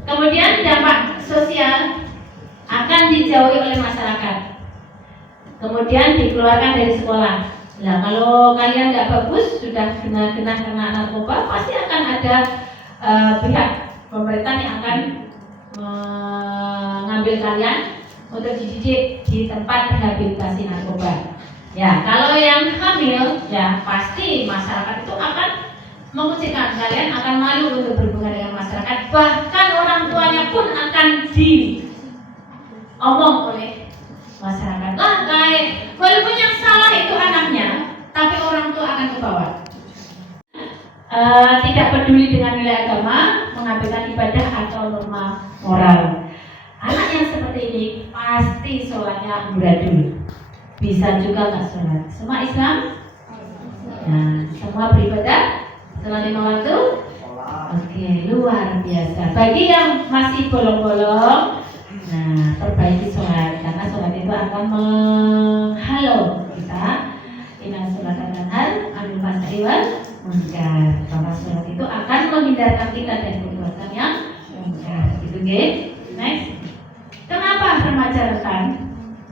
Kemudian dampak sosial akan dijauhi oleh masyarakat, kemudian dikeluarkan dari sekolah. Nah, kalau kalian nggak bagus, sudah benar-benar kena narkoba, pasti akan ada pihak pemerintah yang akan mengambil kalian untuk dididik di tempat rehabilitasi narkoba. Ya, kalau yang hamil, ya pasti masyarakat itu akan mengucilkan, kalian akan malu untuk berhubungan dengan masyarakat. Bahkan orang tuanya pun akan diomong oleh masyarakat. Lah, kayak walaupun yang salah itu anaknya, tapi orang tua akan kebawa. Tidak peduli dengan nilai agama, mengabaikan ibadah atau norma moral. Anak yang seperti ini pasti sholatnya amburadul. Bisa juga nggak sholat. Semua Islam? Nah, semua beribadah sholat 5 waktu? Oke, luar biasa. Bagi yang masih bolong-bolong, nah perbaiki sholat, karena sholat itu akan menghalau kita. Inna sholatan tanha 'anil fahsya'i wal munkar. Karena sholat itu akan menghindarkan kita dari perbuatan yang munkar. Gitu, guys. Next. Kenapa remaja rentan?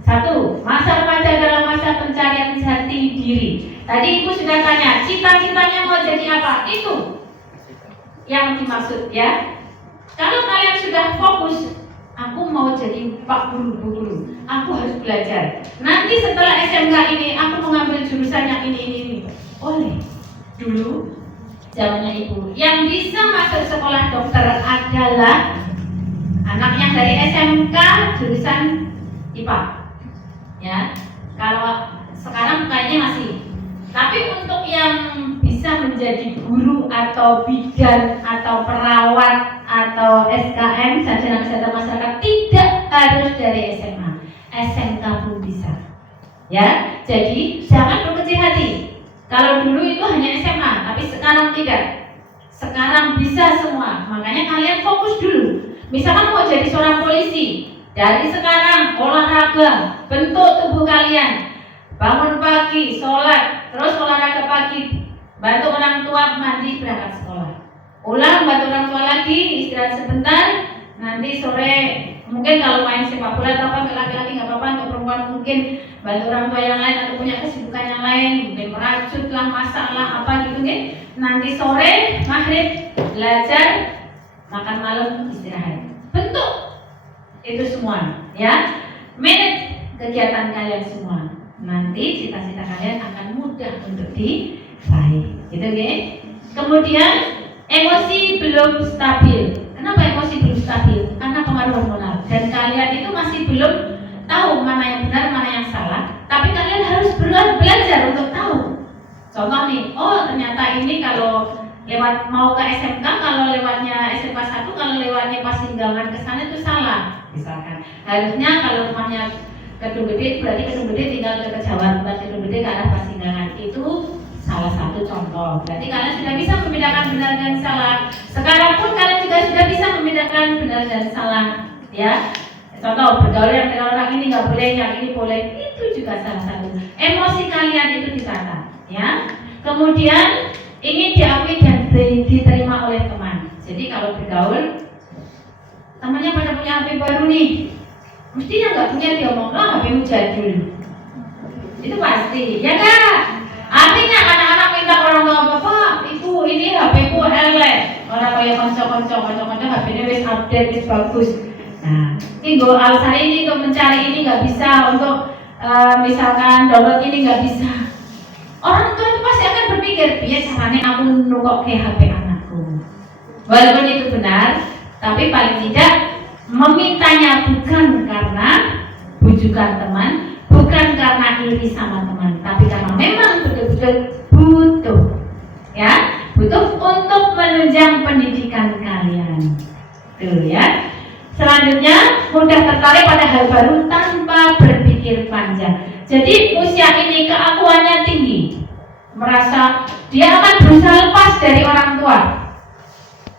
Satu, masa remaja adalah masa pencarian jati diri. Tadi Ibu sudah tanya, cita-citanya mau jadi apa? Itu yang dimaksud, ya. Kalau kalian sudah fokus, aku mau jadi Pak Guru, aku harus belajar. Nanti setelah SMK ini, aku mengambil jurusan yang ini. Oleh dulu zamannya Ibu, yang bisa masuk sekolah dokter adalah anak yang dari SMK jurusan IPA. Ya, kalau sekarang kayaknya masih. Tapi untuk yang bisa menjadi guru atau bidan atau perawat atau SKM, sarjana kesehatan masyarakat, tidak harus dari SMA, SMK pun bisa. Ya, jadi jangan berkecil hati. Kalau dulu itu hanya SMA, tapi sekarang tidak. Sekarang bisa semua. Makanya kalian fokus dulu. Misalkan mau jadi seorang polisi, dari sekarang olahraga, bentuk tubuh kalian, bangun pagi, sholat, terus olahraga pagi, bantu orang tua mandi berangkat sekolah, ulang bantu orang tua lagi, istirahat sebentar, nanti sore mungkin kalau main sepak bola atau apa, laki-laki nggak apa-apa, untuk perempuan mungkin bantu orang tua yang lain atau punya kesibukan yang lain, mungkin merajut lah, masak lah, apa gitu kan. Nanti sore maghrib belajar, makan malam, istirahat. Bentuk itu semua, ya. Manage kegiatan kalian semua. Nanti cita-cita kalian akan mudah untuk diraih, gitu, guys. Kemudian emosi belum stabil. Kenapa emosi belum stabil? Karena pengaruh hormonal. Dan kalian itu masih belum tahu mana yang benar, mana yang salah. Tapi kalian harus belajar untuk tahu. Contoh nih, oh ternyata ini kalau lewat mau ke SMK, kalau lewatnya SMK 1, kalau lewatnya Pasinggangan ke sana itu salah. Misalkan harusnya kalau rumahnya Kedung Gede, berarti Kedung Gede tinggal ke Kejawan, bukan Kedung Gede ke arah Pasinggangan. Itu salah satu contoh. Berarti kalian sudah bisa membedakan benar dan salah. Sekarang pun kalian juga sudah bisa membedakan benar dan salah, ya. Contoh, bergaul yang dengan orang ini nggak boleh, yang ini boleh. Itu juga salah satu. Emosi kalian itu ditata, ya. Kemudian ingin diakui dan diterima oleh teman. Jadi kalau bergaul, temannya pada punya HP baru nih, mestinya nggak punya, dia ngomong lah HP-mu jadul. Itu pasti, ya kan? Artinya anak-anak minta orang tua, bapak, ibu, ini HP-ku elek. Orang kayak konco-konco HP-nya wis update, wis bagus. Nah, tinggal alasan ini untuk mencari ini nggak bisa, untuk misalkan download ini nggak bisa. Orang tua itu pasti akan berpikir, biar caranya aku nukok ke HP anakku. Walaupun itu benar, tapi paling tidak memintanya bukan karena bujukan teman, bukan karena iri sama teman, tapi karena memang betul-betul butuh, ya, butuh untuk menunjang pendidikan kalian. Tuh, ya. Selanjutnya, mudah tertarik pada hal baru tanpa berpikir panjang. Jadi usia ini keakuannya tinggi, merasa dia akan berusaha lepas dari orang tua,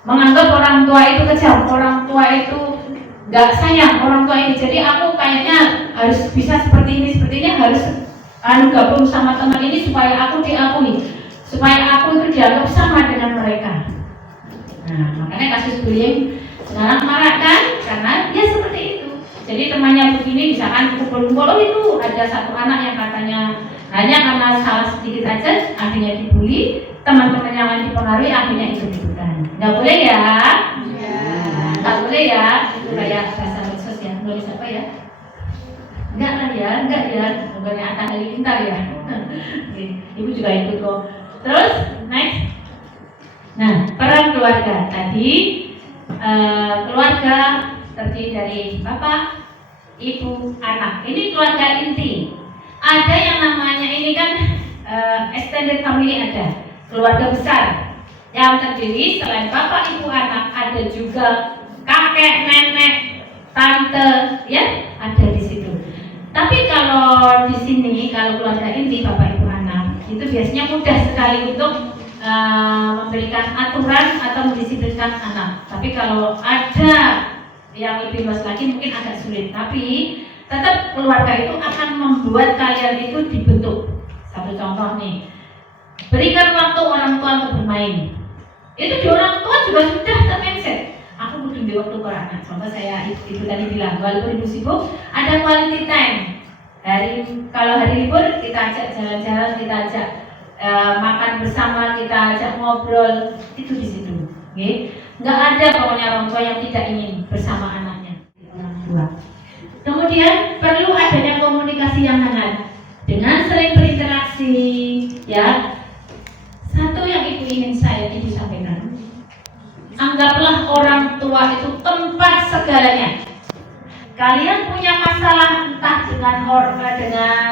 menganggap orang tua itu kejam, orang tua itu nggak sayang orang tua ini. Jadi aku kayaknya harus bisa seperti ini harus gabung sama teman ini supaya aku diakui, supaya aku itu dianggap sama dengan mereka. Nah, makanya kasus bullying sekarang marak kan, karena dia seperti itu. Jadi temannya begini, misalkan kumpul-kumpul, oh itu ada satu anak yang katanya hanya karena salah sedikit aja akhirnya dibully, teman-teman yang lain dipengaruhi, akhirnya ikut-ikutan. Nggak boleh ya? Nggak boleh ya? kayak bahasa medsos ya, nulis apa ya? Enggak ya, bukannya Atta Halilintar ya. Ibu juga ikut kok. Terus next. Nah, peran keluarga tadi, keluarga terdiri dari bapak, ibu, anak. Ini keluarga inti. Ada yang namanya ini kan extended family, ada keluarga besar yang terdiri selain bapak, ibu, anak, ada juga kakek, nenek, tante, ya ada di situ. Tapi kalau di sini, kalau keluarga inti bapak, ibu, anak, itu biasanya mudah sekali untuk memberikan aturan atau mendisiplinkan anak. Tapi kalau ada yang lebih luas lagi mungkin agak sulit. Tapi tetap keluarga itu akan membuat kalian itu dibentuk. Satu contoh nih, berikan waktu orang tua untuk bermain. Itu di orang tua juga sudah termindset. Aku butuh di waktu ke anak. Contoh saya ibu tadi bilang, walaupun ibu sibuk, ada quality time. Kalau hari libur kita ajak jalan-jalan, kita ajak makan bersama, kita ajak ngobrol, itu di situ. Okay? Nggak ada pokoknya orang tua yang tidak ingin bersama anaknya, orang tua. Kemudian perlu adanya komunikasi yang hangat dengan sering berinteraksi, ya. Satu yang ibu sampaikan, anggaplah orang tua itu tempat segalanya. Kalian punya masalah entah dengan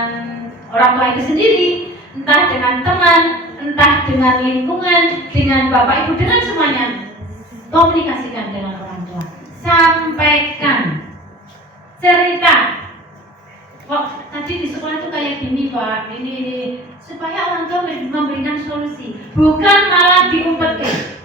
orang tua itu sendiri, entah dengan teman, entah dengan lingkungan, dengan bapak ibu, dengan semuanya. Komunikasikan dengan orang tua, sampaikan, cerita. Kok tadi di sekolah itu kayak gini pak, ini supaya orang tua memberikan solusi, bukan malah diumpetkan.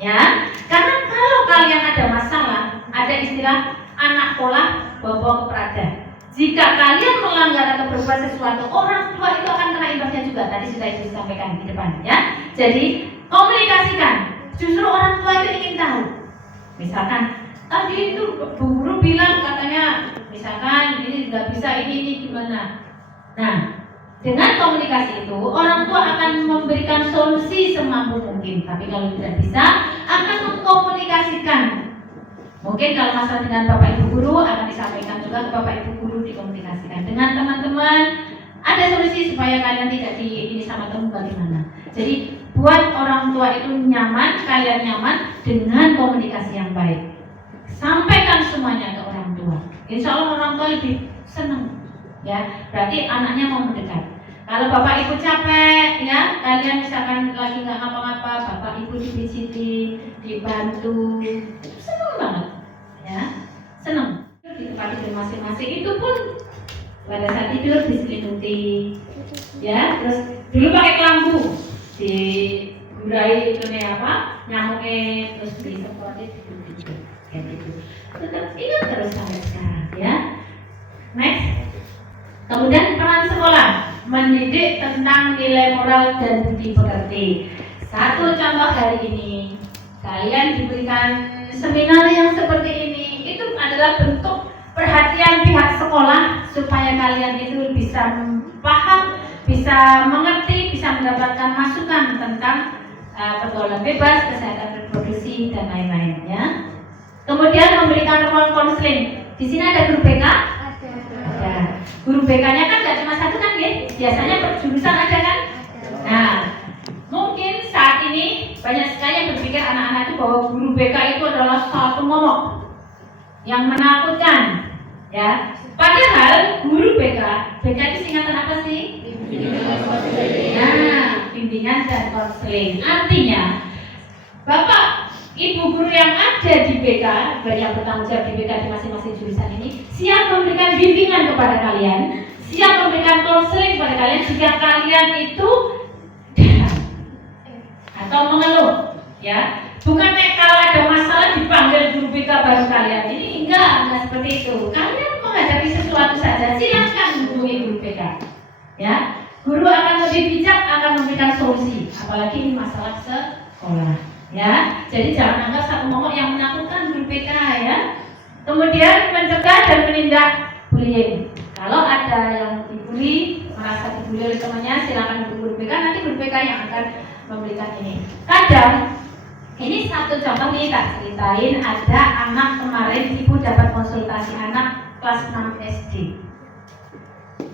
Ya, karena kalau kalian ada masalah, ada istilah anak pola bawa ke perada. Jika kalian melanggar atau berbuat sesuatu, orang tua itu akan kena imbasnya juga. Tadi sudah disampaikan di depan, ya. Jadi komunikasikan. Justru orang tua itu ingin tahu. Misalkan tadi itu bu guru bilang katanya, misalkan ini nggak bisa, ini gimana? Nah, dengan komunikasi itu orang tua akan memberikan solusi semampu mungkin. Tapi kalau tidak bisa, akan mengkomunikasikan. Mungkin kalau masalah dengan bapak ibu guru akan disampaikan juga ke bapak ibu guru, dikomunikasikan dengan teman-teman. Ada solusi supaya kalian tidak ini sama temu bagaimana. Jadi buat orang tua itu nyaman, kalian nyaman dengan komunikasi yang baik. Sampaikan semuanya ke orang tua. Insya Allah orang tua lebih senang. Ya, berarti anaknya mau mendekat. Kalau bapak ibu capek, ya kalian misalkan lagi nggak ngapa-ngapa, bapak ibu dipijiti, dibantu, senang banget, ya, senang. Di tempat tidur masing-masing itu pun pada saat tidur diselimuti, ya. Terus dulu pakai kelambu, digurai itu nih apa, nyamuknya, terus disemprotin tidur, kayak gitu. Tetap ingat terus sampai sekarang, ya. Next. Kemudian peran sekolah mendidik tentang nilai moral dan budi pekerti. Satu contoh hari ini, kalian diberikan seminar yang seperti ini. Itu adalah bentuk perhatian pihak sekolah supaya kalian itu bisa paham, bisa mengerti, bisa mendapatkan masukan tentang pergaulan bebas, kesehatan reproduksi dan lain-lain, ya. Kemudian memberikan ruang konseling. Di sini ada guru BK. Ada. Guru BK-nya kan gak cuma satu kan, ya? Biasanya per jurusan ada kan? Nah, mungkin saat ini banyak sekali yang berpikir anak-anak itu bahwa guru BK itu adalah satu momok yang menakutkan, ya. Padahal guru BK itu singkatan apa sih? Nah, bimbingan dan konseling. Artinya, Bapak Ibu guru yang ada di BK, yang bertanggung jawab di BK di masing-masing jurusan ini, siap memberikan bimbingan kepada kalian, siap memberikan konseling kepada kalian jika kalian itu atau mengeluh, ya. Bukan kalau ada masalah dipanggil guru BK baru kalian. Ini enggak seperti itu. Kalian menghadapi sesuatu saja, silakan hubungi guru BK, ya. Guru akan lebih bijak, akan memberikan solusi, apalagi ini masalah sekolah. Ya, jadi jangan anggap satu momok yang menakutkan guru BK, ya. Kemudian mencegah dan menindak bullying. Kalau ada yang dibully, merasa dibully oleh temannya, silakan guru BK. Nanti guru BK yang akan memberikan ini. Kadang Ini satu contoh nih tak ceritain, ada anak kemarin ibu dapat konsultasi anak kelas 6 SD.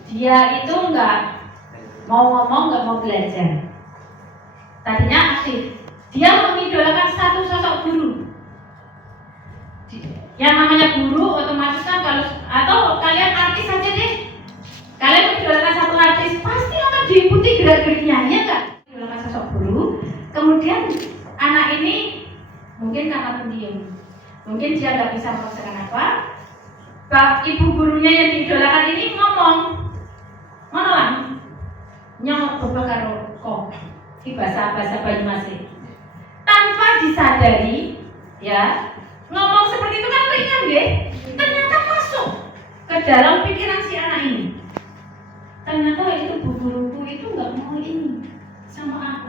Dia itu nggak mau ngomong, nggak mau belajar. Tadinya aktif. Dia mengidolakan satu sosok guru. Yang namanya guru otomatis kan kalau atau kalian artis aja deh. Kalian mengidolakan satu artis pasti akan diikuti gerak-geriknya, ya nggak? Idolakan sosok guru. Kemudian anak ini mungkin karena pendiam, mungkin dia nggak bisa melaksanakan apa. Ibu gurunya yang diidolakan ini ngomong, nyamuk berbakar kok, di bahasa Banyumas tanpa disadari, ya ngomong seperti itu kan ringan ya, ternyata masuk ke dalam pikiran si anak ini. Ternyata itu bu guruku itu nggak mau ini sama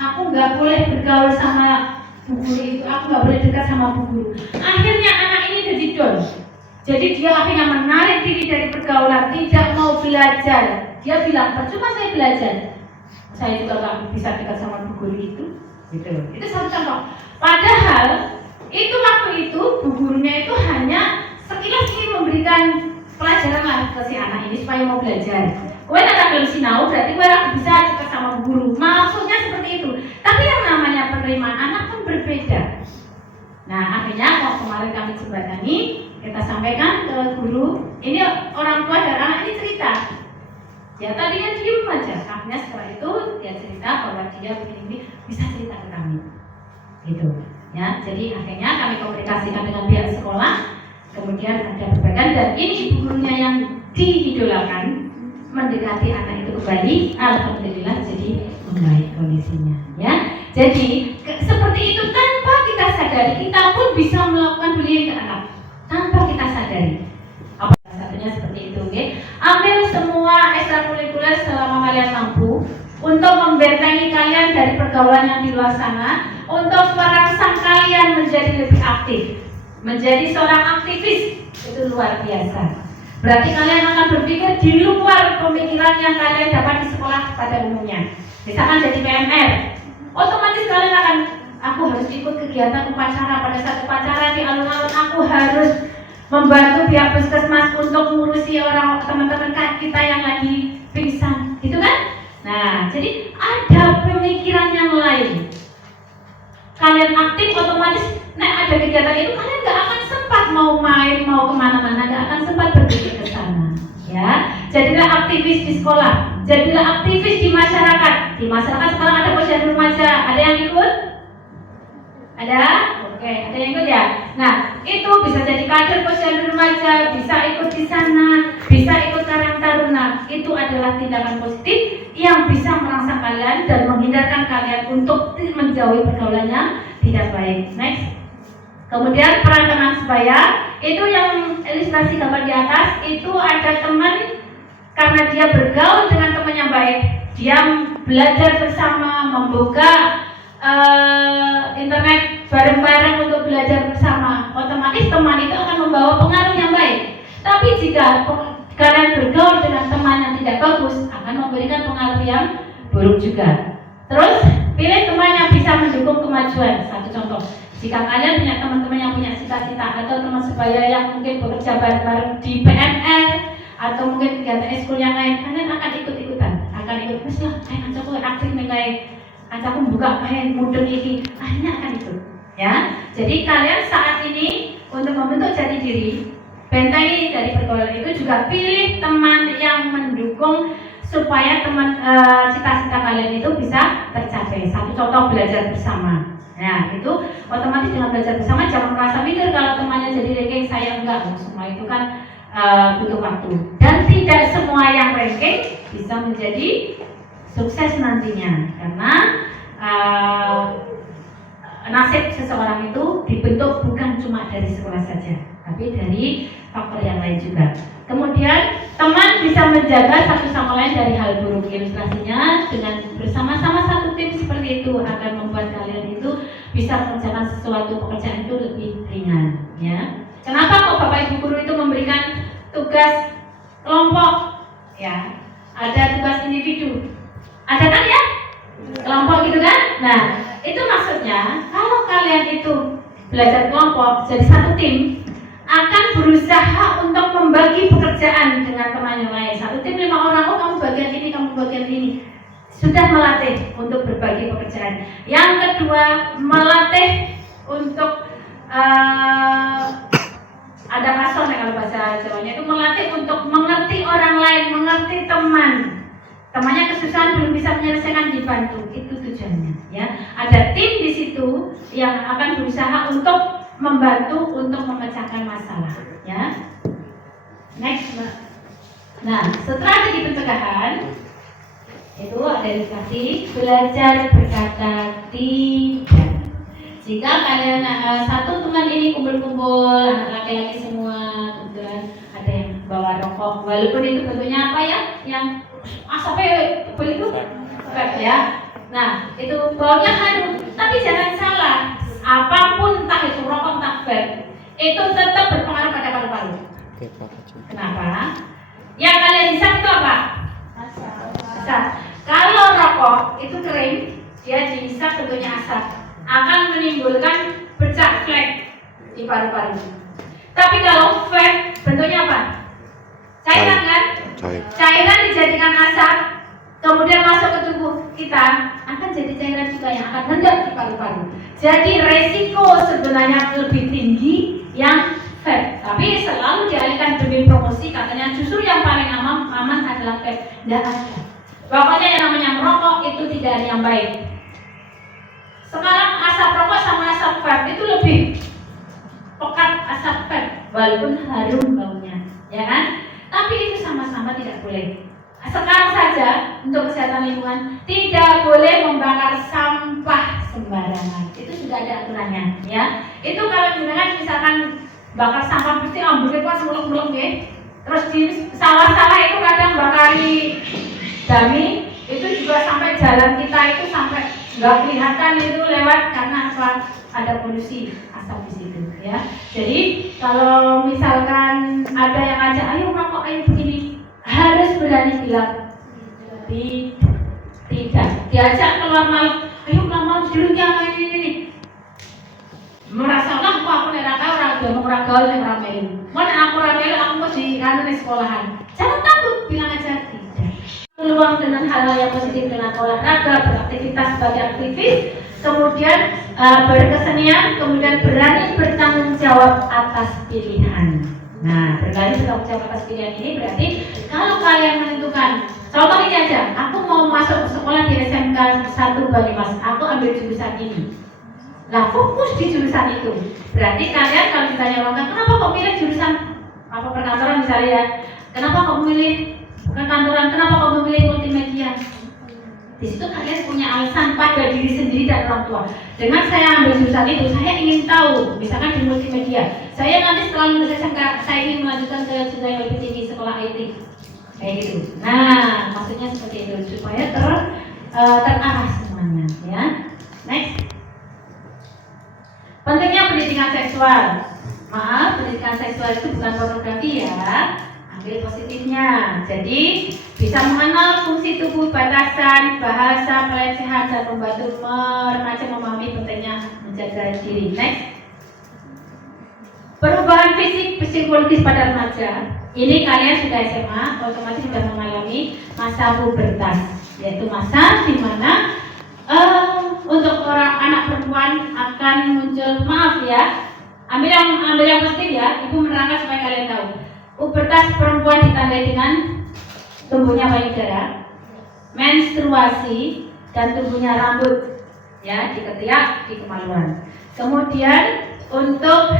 aku nggak boleh bergaul sama bu guru itu, aku nggak boleh dekat sama bu guru. Akhirnya anak ini jadi down. Jadi dia akhirnya menarik diri dari pergaulan, tidak mau belajar. Dia bilang, percuma saya belajar, saya juga nggak bisa dekat sama bu guru itu. Gitu. Itu satu contoh. Padahal itu waktu itu bu gurunya itu hanya sekilas ingin memberikan pelajaran lah ke si anak ini supaya mau belajar. Kowe nak belum sinau berarti kowe ora bisa dekat sama bu guru. Maksudnya seperti itu. Tapi yang namanya penerimaan anak kan berbeda. Nah, akhirnya kemarin kami jembatani, kita sampaikan ke guru. Ini orang tua dan anak ini cerita. Ya tadinya diem aja. Akhirnya setelah itu dia cerita bahwa dia begini bisa cerita ke kami. Gitu. Ya, jadi akhirnya kami komunikasikan dengan pihak sekolah. Kemudian ada perbaikan dan ini ibu gurunya yang diidolakan mendekati anak itu kembali, alhamdulillah jadi membaik kondisinya, ya. Jadi seperti itu tanpa kita sadari, kita pun bisa melakukan bullying ke anak tanpa kita sadari. Apa satunya seperti itu, okay? Ambil semua ekstrakurikuler selama kalian mampu untuk membentengi kalian dari pergaulan yang di luar sana, untuk merangsang kalian menjadi lebih aktif, menjadi seorang aktivis. Itu luar biasa. Berarti kalian akan berpikir di luar pemikiran yang kalian dapat di sekolah pada umumnya. Misalkan jadi PNR, otomatis kalian akan, aku harus ikut kegiatan upacara, pada saat upacara di alun-alun aku harus membantu pihak puskesmas untuk ngurusi orang teman-teman kita yang lagi pingsan, gitu kan? Nah, jadi ada pemikiran yang lain. Kalian aktif, otomatis ada kegiatan itu kalian nggak akan sempat mau main, mau kemana-mana, nggak akan sempat berpikir ke sana, ya. Jadilah aktivis di sekolah, jadilah aktivis di masyarakat. Di masyarakat sekarang ada posyandu remaja, ada yang ikut? Ada? Oke, ada yang ikut ya. Nah, itu bisa jadi kader posyandu remaja, bisa ikut di sana, bisa ikut Karang Taruna. Itu adalah tindakan positif yang bisa merangsang kalian dan menghindarkan kalian untuk menjauhi pergaulan yang tidak baik. Next. Kemudian peran teman sebaya, itu yang ilustrasi gambar di atas, itu ada teman karena dia bergaul dengan teman yang baik, dia belajar bersama, membuka internet bareng-bareng untuk belajar bersama, otomatis teman itu akan membawa pengaruh yang baik. Tapi jika kalian bergaul dengan teman yang tidak bagus, akan memberikan pengaruh yang buruk juga. Terus pilih teman yang bisa mendukung kemajuan. Satu contoh, jika kalian punya teman-teman yang punya cita-cita atau teman sebaya yang mungkin bekerja bareng-bareng di PNR atau mungkin kegiatan ekskul yang lain, kalian akan ikut-ikutan, akan ikut. Wes lah, ancaku aktif nih, ancaku buka kayak mudeng ini, akhirnya akan ikut. Ya, jadi kalian saat ini untuk membentuk jati diri, bentengi dari pergaulan itu juga pilih teman yang mendukung supaya teman cita-cita kalian itu bisa tercapai. Satu contoh, belajar bersama. Nah, itu otomatis dengan belajar bersama jangan merasa minder kalau temannya jadi ranking, saya enggak. Semua itu kan butuh waktu. Dan tidak semua yang ranking bisa menjadi sukses nantinya, karena nasib seseorang itu dibentuk bukan cuma dari sekolah saja, tapi dari faktor yang lain juga. Kemudian teman bisa menjaga satu sama lain dari hal buruk. Ilustrasinya dengan bersama-sama satu tim seperti itu akan membuat kalian itu bisa mengerjakan sesuatu pekerjaan itu lebih ringan, ya. Kenapa kok Bapak Ibu guru itu memberikan tugas kelompok? Ya, ada tugas individu, ada kan ya? Kelompok gitu kan? Nah, itu maksudnya kalau kalian itu belajar kelompok jadi satu tim, akan berusaha untuk membagi pekerjaan dengan teman yang lain. Satu tim 5 orang, oh kamu bagian ini, kamu bagian ini. Sudah melatih untuk berbagi pekerjaan. Yang kedua, melatih untuk ada pasor kalau bahasa Jawanya itu melatih untuk mengerti orang lain, mengerti teman. Temannya kesusahan belum bisa menyelesaikan, dibantu. Itu tujuannya, ya. Ada tim di situ yang akan berusaha untuk membantu untuk memecahkan masalah, ya. Next, Mbak. Nah, strategi pencegahan itu ada edukasi, belajar berkata tidak. Jika kalian satu teman ini kumpul-kumpul anak laki-laki semua, kemudian ada yang bawa rokok, walaupun itu bentuknya apa ya, yang asapnya tebal itu, ya. Nah, itu baunya harum, tapi jangan salah, apapun entah itu rokok entah vape, itu tetap berpengaruh pada paru-paru. Kenapa? Yang kalian bisa itu apa? Asap. Kalau rokok itu kering, dia dihisap bentuknya asap, akan menimbulkan bercak flek di paru-paru. Tapi kalau vape bentuknya apa? Cairan kan? Cairan dijadikan asap, kemudian masuk ke tubuh kita, akan jadi cairan juga yang akan mendap di paru-paru. Jadi resiko sebenarnya lebih tinggi yang vape. Tapi selalu dialihkan demi promosi, katanya justru yang paling aman adalah vape. Tidak ada. Pokoknya yang namanya merokok itu tidak ada yang baik. Sekarang asap rokok sama asap vape itu lebih pekat asap vape, walaupun harum baunya, ya kan? Tapi itu sama-sama tidak boleh. Sekarang saja untuk kesehatan lingkungan tidak boleh membakar sampah sembarangan. Itu sudah ada aturannya, ya. Itu kalau jenengan misalkan bakar sampah mesti ambune pas mulek-mulek ya. Terus di sawah-sawah itu kadang bakari dami, itu juga sampai jalan kita itu sampai nggak kelihatan itu lewat karena apa? Ada polusi asap di situ, ya. Jadi kalau misalkan ada yang ngajak, ayo rokok, ayo begini, harus berani bilang tidak. Diajak keluar malam, ayo keluar malam dulunya ini. Merasakan aku neraka orang tua mau ragal yang ramai. Mana aku ramai, aku mau di kantor sekolahan. Jangan takut, bilang aja tidak. Peluang dengan hal-hal yang positif dengan olahraga, beraktivitas sebagai aktivis, kemudian berkesenian, kemudian berani bertanggung jawab atas pilihan. Nah, berani bertanggung jawab atas pilihan ini berarti kalau kalian menentukan, contoh ini aja, aku mau masuk sekolah di SMK 1 Banyumas, aku ambil jurusan ini. Nah, fokus di jurusan itu. Berarti kalian kalau ditanya orang, kenapa kok milih jurusan apa perkantoran misalnya ya? Kenapa kok milih perkantoran? Kenapa kok memilih multimedia? Di situ kalian punya alasan pada diri sendiri dan orang tua. Dengan saya ambil jurusan itu, saya ingin tahu, misalkan di multimedia, saya nanti setelah lulus SMK, saya ingin melanjutkan ke jenjang yang lebih tinggi, sekolah IT, kayak gitu. Nah, maksudnya seperti itu supaya terarah semuanya, ya. Next. Pentingnya pendidikan seksual. Maaf, pendidikan seksual itu bukan pornografi ya. Ambil positifnya. Jadi bisa mengenal fungsi tubuh, batasan, bahasa, pelecehan, dan membantu remaja memahami pentingnya menjaga diri. Next. Perubahan fisik psikologis pada remaja. Ini kalian sudah SMA, otomatis sudah mengalami masa pubertas, yaitu masa di mana untuk orang anak perempuan akan muncul, maaf ya, ambil yang positif ya, ibu menerangkan supaya kalian tahu. Pubertas perempuan ditandai dengan tumbuhnya payudara, menstruasi, dan tumbuhnya rambut, ya, di ketiak, di kemaluan. Kemudian untuk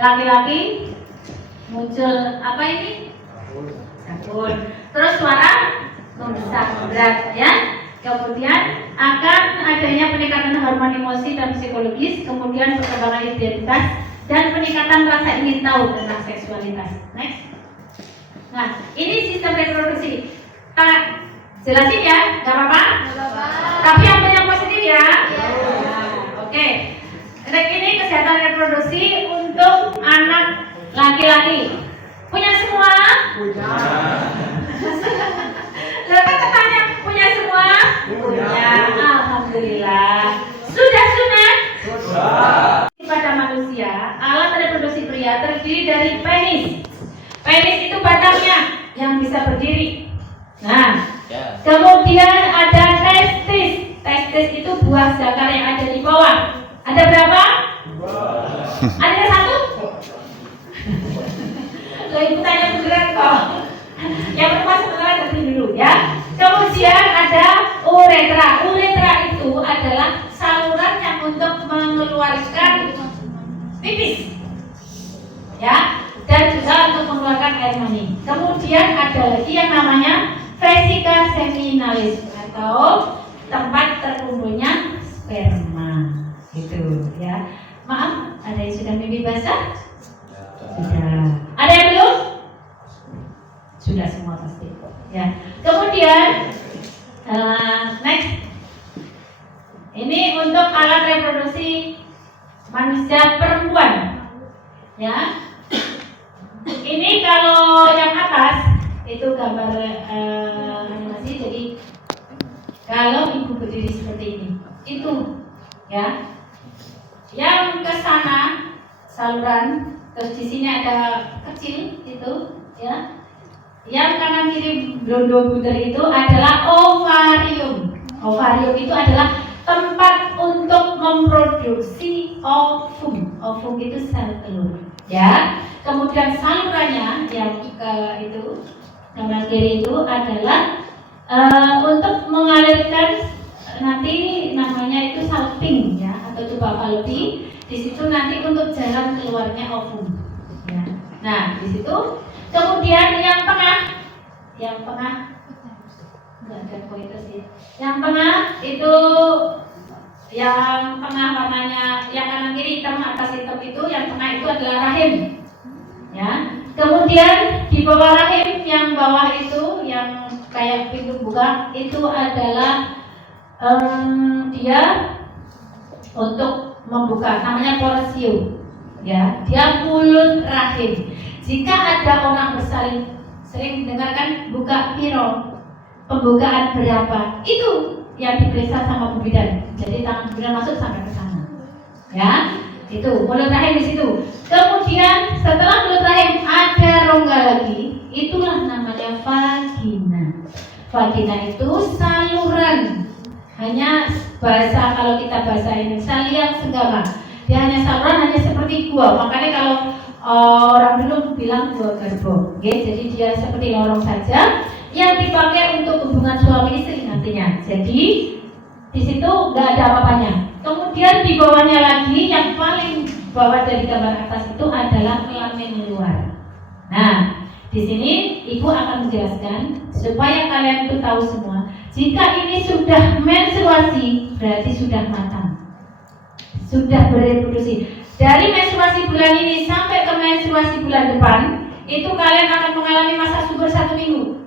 laki-laki muncul apa ini? Sabun. Terus suara membesar, berat, ya. Kemudian akan adanya peningkatan hormon emosi dan psikologis, kemudian perkembangan identitas dan peningkatan rasa ingin tahu tentang seksualitas. Next. Nah, ini sistem reproduksi. Kita jelasin ya, nggak apa-apa? Tapi yang positif ya. Oke. Ini kesehatan reproduksi untuk anak laki-laki. Punya semua? Punya. Lalu kan tanya, punya semua? Punya. Alhamdulillah. Sudah Kemudian ada testis. Testis itu buah zakar yang ada di bawah. Ada berapa? Ada satu? Loh, ibu tanya beneran kok. Yang pertama sebenarnya tadi dulu ya. Kemudian ada uretra. Uretra itu adalah saluran yang untuk mengeluarkan pipis, ya, dan juga untuk mengeluarkan air mani. Kemudian ada lagi yang namanya vesika seminalis atau tempat terkumpulnya sperma, gitu ya. Maaf, ada yang sudah mimpi basah? Sudah. Ada yang belum? Sudah semua pasti. Ya. Kemudian next, ini untuk alat reproduksi manusia perempuan. Ya. Ini kalau yang atas itu gambar animasi. Jadi kalau ibu berdiri seperti ini, itu ya. Yang ke sana saluran, terus di sini ada kecil itu, ya. Yang kanan kiri blondo bunder itu adalah ovarium. Ovarium itu adalah tempat untuk memproduksi ovum. Ovum itu sel telur, ya. Kemudian salurannya yang ke itu kanan kiri itu adalah untuk mengalirkan nanti namanya itu salping ya atau tuba fallopi. Di situ nanti untuk jalan keluarnya ovum. Ya. Nah di situ. Kemudian yang tengah enggak ada pointer sih. Yang tengah itu yang tengah warnanya yang kanan kiri hitam atas hitam itu yang tengah itu adalah rahim. Ya. Kemudian di bawah rahim yang bawah itu yang kayak pintu buka itu adalah dia untuk membuka namanya porsium. Ya, dia mulut rahim. Jika ada orang bersalin sering dengarkan buka piro, pembukaan berapa, itu yang diperiksa sama Bu Bidan. Jadi tangan Bu Bidan masuk sampai ke sana. Ya, itu mulut rahim di situ. Kemudian setelah mulut rahim ada rongga lagi, itulah namanya vagina. Vagina itu saluran. Hanya bahasa kalau kita bahasa Indonesia liang segala. Dia hanya saluran hanya seperti gua. Makanya kalau orang dulu bilang gua gerbo. Jadi dia seperti lorong saja yang dipakai untuk hubungan suami istri nantinya. Jadi di situ nggak ada apa-apanya. Kemudian di bawahnya lagi yang paling bawah dari gambar atas itu adalah kelamin luar. Nah, di sini ibu akan menjelaskan supaya kalian itu tahu semua. Jika ini sudah menstruasi berarti sudah matang, sudah bereproduksi. Dari menstruasi bulan ini sampai ke menstruasi bulan depan, itu kalian akan mengalami masa subur 1 minggu.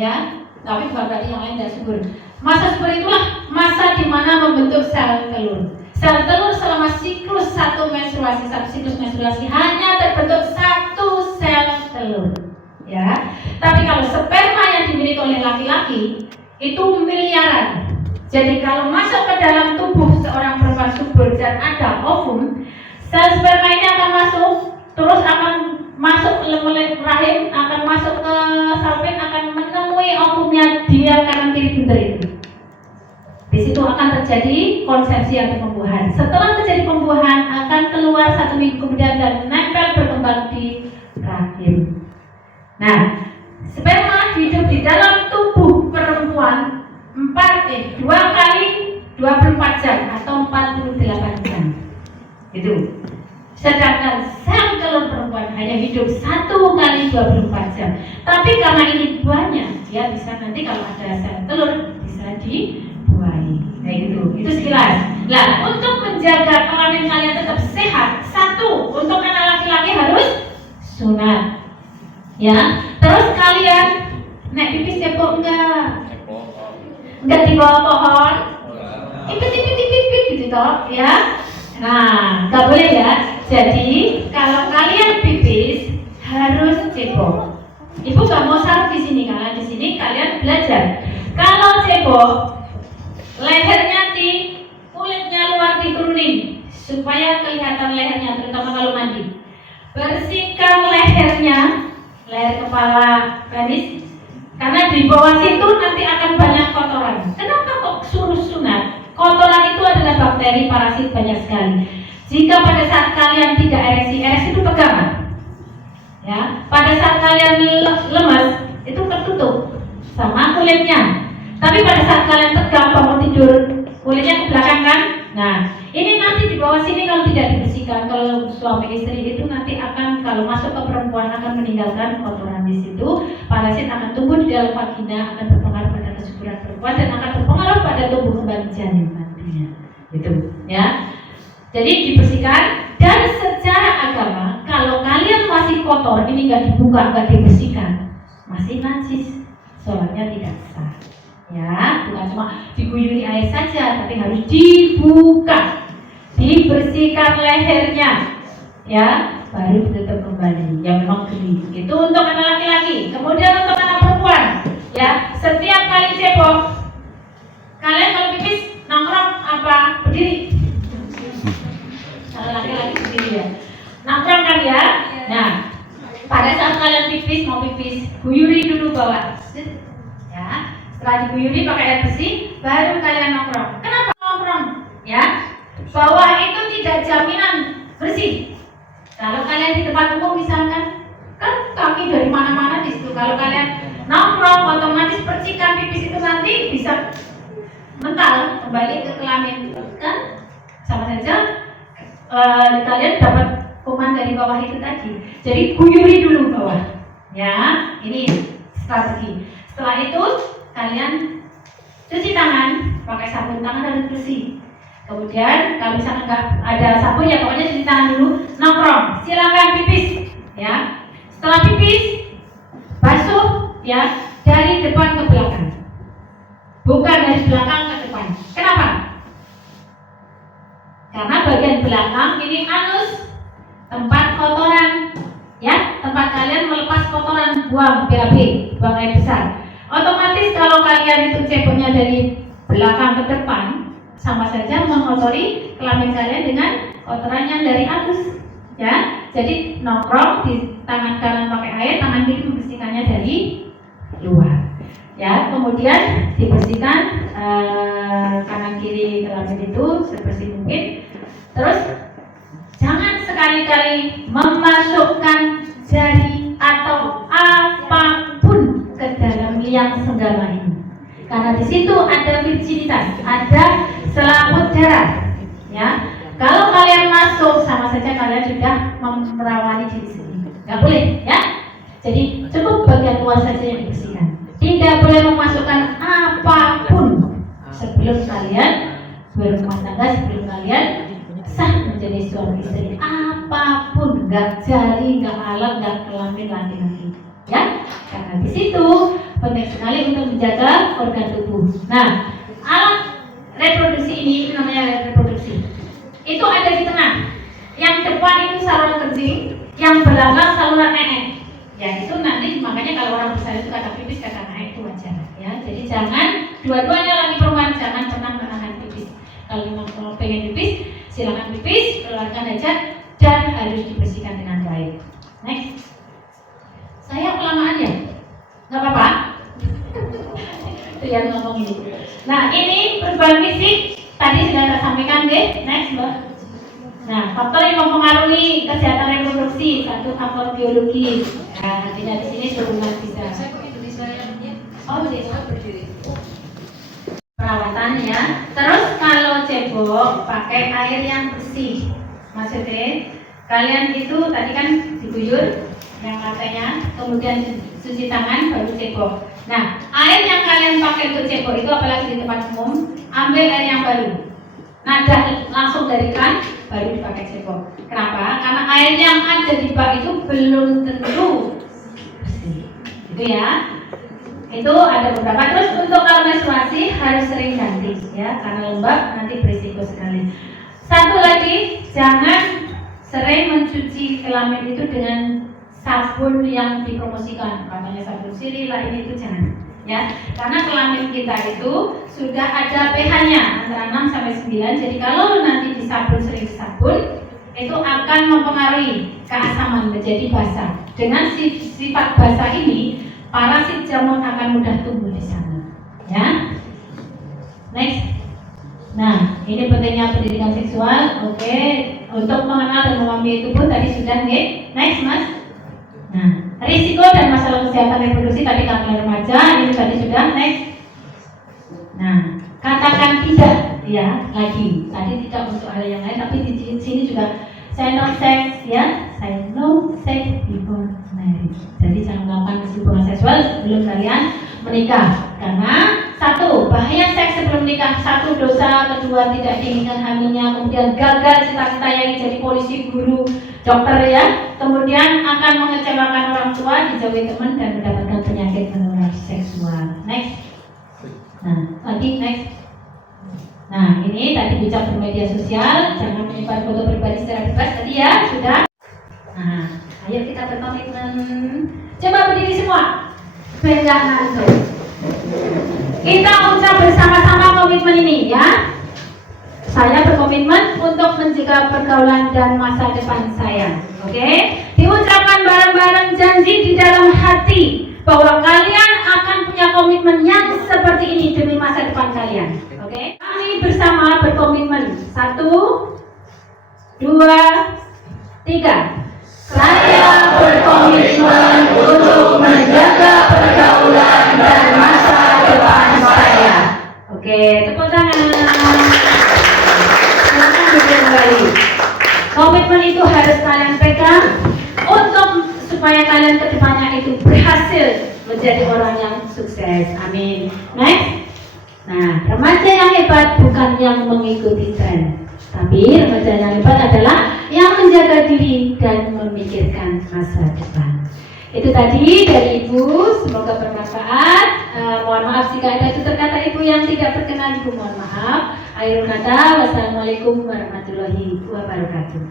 Ya, tapi bukan berarti yang lain tidak subur. Masa subur itulah masa di mana membentuk sel telur. Sel telur selama siklus satu siklus menstruasi hanya terbentuk 1 sel telur. Ya, tapi kalau sperma yang dimiliki oleh laki-laki itu miliaran. Jadi kalau masuk ke dalam tubuh seorang perempuan subur dan ada ovum, sel sperma ini akan masuk, terus akan masuk ke rahim, akan masuk ke salpin, akan menemui ovumnya dia kanan kiri bunder itu. Di situ akan terjadi konsepsi atau pembuahan. Setelah terjadi pembuahan akan keluar 1 minggu kemudian dan nempel berkembang di rahim. Nah, sperma hidup di dalam tubuh perempuan 2 kali 24 jam atau 48 jam. Itu. Sedangkan sel telur perempuan hanya hidup 1 kali 24 jam. Tapi karena ini banyak, dia bisa nanti kalau ada sel telur bisa dibuahi. Kayak gitu. Itu sekilas. Nah, untuk menjaga kelamin kalian tetap sehat, 1, untuk anak laki-laki harus sunat. Ya. Terus kalian nek pipis cepok enggak? Enggak di bawah pohon, ipit gitu toh, ya. Nah, nggak boleh ya. Jadi kalau kalian pipis harus cebok. Ibu nggak mau salah di sini karena di sini kalian belajar. Kalau cebok, lehernya kulitnya luar diturunin supaya kelihatan lehernya, terutama kalau mandi. Bersihkan lehernya, leher kepala penis. Karena di bawah situ nanti akan banyak kotoran. Kenapa kok suruh sunat? Kotoran itu adalah bakteri, parasit banyak sekali. Jika pada saat kalian tidak ereksi itu pegangan. Ya, pada saat kalian lemas itu tertutup sama kulitnya. Tapi pada saat kalian tegang bangun tidur, kulitnya ke belakang kan? Nah, ini nanti di bawah sini kalau tidak dibersihkan, kalau suami istri itu nanti akan kalau masuk ke perempuan akan meninggalkan kotoran di situ. Parasit akan tumbuh di dalam vagina, akan berpengaruh pada kesuburan perempuan dan akan berpengaruh pada tumbuh kembali janin nantinya. Gitu, ya. Jadi dibersihkan. Dan secara agama, kalau kalian masih kotor, ini nggak dibuka, nggak dibersihkan, masih najis, sholatnya tidak sah. Ya, bukan cuma diguyuri air saja, tapi harus dibuka, dibersihkan lehernya, ya, baru ditutup kembali. Yang memang geli. Itu untuk anak laki-laki. Kemudian untuk anak perempuan, ya, setiap kali cebok, kalian kalau pipis nongkrong apa? Berdiri. Kalau laki-laki berdiri ya. Nongkrong kan ya? Nah, pada saat kalian pipis mau pipis, guyuri dulu bawah. Ya. Setelah diguyuri pakai air bersih, baru kalian nongkrong. Kenapa nongkrong? Ya, bawah itu tidak jaminan bersih. Kalau kalian di tempat umum misalkan, kan kaki dari mana-mana di situ. Kalau kalian nongkrong, otomatis percikan pipis itu nanti bisa mental kembali ke kelamin, kan? Sama saja kalian dapat kuman dari bawah itu tadi. Jadi guyuri dulu bawah. Ya, ini strategi. Setelah itu kalian cuci tangan pakai sabun tangan harus bersih. Kemudian kalau misalnya nggak ada sabun ya pokoknya cuci tangan dulu. Nongkrong, silakan pipis. Ya, setelah pipis basuh ya dari depan ke belakang, bukan dari belakang ke depan. Kenapa? Karena bagian belakang ini anus, tempat kotoran, ya, tempat kalian melepas kotoran, buang BAB, buang air besar. Otomatis kalau kalian itu ceboknya dari belakang ke depan, sama saja mengotori kelamin kalian dengan kotoran yang dari anus, ya. Jadi nongkrong di tangan kanan pakai air, tangan kiri membersihkannya dari luar, ya. Kemudian dibersihkan kanan kiri kelamin itu sebersih mungkin. Terus jangan sekali-kali memasukkan jari atau apapun ke dalam liang senggama ini, karena di situ ada virginitas, ada selaput darah. Ya, kalau kalian masuk sama saja kalian sudah merawani diri sendiri. Nggak boleh, ya. Jadi cukup bagian luar saja yang dibersihkan. Tidak boleh memasukkan apapun sebelum kalian berumah tangga, sebelum kalian sah menjadi suami istri. Apapun, nggak jari, nggak alat, nggak kelamin laki-laki, ya. Karena di situ penting sekali untuk menjaga organ tubuh. Nah, alat reproduksi ini namanya reproduksi. Itu ada di tengah. Yang depan itu saluran kencing, yang belakang saluran nenek. Ya itu nanti makanya kalau orang besar itu kata pipis kata naik itu wajar. Ya, jadi jangan dua-duanya lagi perempuan jangan pernah menahan pipis. Kalau memang pengen pipis, silakan pipis, keluarkan hajat dan harus dibersihkan dengan baik. Next. Saya kelamaan ya? Nggak apa-apa? Itu yang ngomong ini. Nah ini perubahan fisik tadi sudah saya sampaikan deh. Next mbak. Nah faktor yang mempengaruhi kesehatan reproduksi, satu faktor biologis. Nah artinya di sini berhubungan bisa. Oh berdiri. Perawatan ya. Terus kalau cebok pakai air yang bersih. Maksudnya kalian itu tadi kan diguyur yang katanya, kemudian cuci tangan baru cebok. Nah, air yang kalian pakai untuk cebok itu apalagi di tempat umum, ambil air yang baru. Nadah langsung dari kan baru dipakai cebok. Kenapa? Karena air yang ada di bak itu belum tentu bersih. Itu ya. Itu ada beberapa. Terus untuk kalau menstruasi harus sering ganti ya, karena lembab nanti berisiko sekali. Satu lagi, jangan sering mencuci kelamin itu dengan sabun yang dipromosikan, katanya sabun Sirila ini itu jangan ya, karena kelamin kita itu sudah ada pH-nya antara 6 sampai 9. Jadi kalau nanti disabun sering disabun itu akan mempengaruhi keasaman menjadi basah. Dengan sifat basah ini parasit jamur akan mudah tumbuh di sana. Ya. Next. Nah, ini pentingnya pendidikan seksual. Oke, untuk mengenal dan memahami itu pun tadi sudah, oke. Next, Mas. Nah, risiko dan masalah kesehatan reproduksi tadi kami remaja, ini tadi sudah. Next. Nah, katakan tidak, ya, lagi. Tadi tidak untuk hal yang lain, tapi di sini juga say no sex, ya. Say no sex before marriage. Jadi jangan melakukan hubungan seksual sebelum kalian menikah. Karena satu, bahaya seks sebelum nikah. Satu, dosa. Kedua, tidak diinginkan hamilnya. Kemudian gagal cita-cita yang jadi polisi, guru, dokter, ya. Kemudian akan mengecewakan orang tua, dijauhi teman, dan mendapatkan penyakit menular seksual. Next. Nah, lagi next. Nah, ini tadi bicara bermedia sosial, jangan menyebar foto pribadi secara bebas. Tadi ya, sudah. Nah, ayo kita berkomitmen. Coba berdiri semua. Beda langsung. Kita ucap bersama-sama komitmen ini, ya. Saya berkomitmen untuk menjaga pergaulan dan masa depan saya. Oke? Diucapkan bareng-bareng janji di dalam hati bahwa kalian akan punya komitmen yang seperti ini demi masa depan kalian. Oke? Kami bersama berkomitmen. 1, 2, 3. Saya berkomitmen untuk menjaga pergaulan dan masa depan saya. Oke, tepuk tangan. Silakan duduk kembali. Komitmen itu harus kalian pegang untuk supaya kalian kedepannya itu berhasil menjadi orang yang sukses. Amin. Next. Nah, remaja yang hebat bukan yang mengikuti tren, tapi remaja yang hebat adalah yang menjaga diri dan memikirkan masa depan. Itu tadi dari Ibu, semoga bermanfaat. Mohon maaf jika ada tutur kata Ibu yang tidak berkenan, Ibu mohon maaf. Akhir kata, wassalamualaikum warahmatullahi wabarakatuh.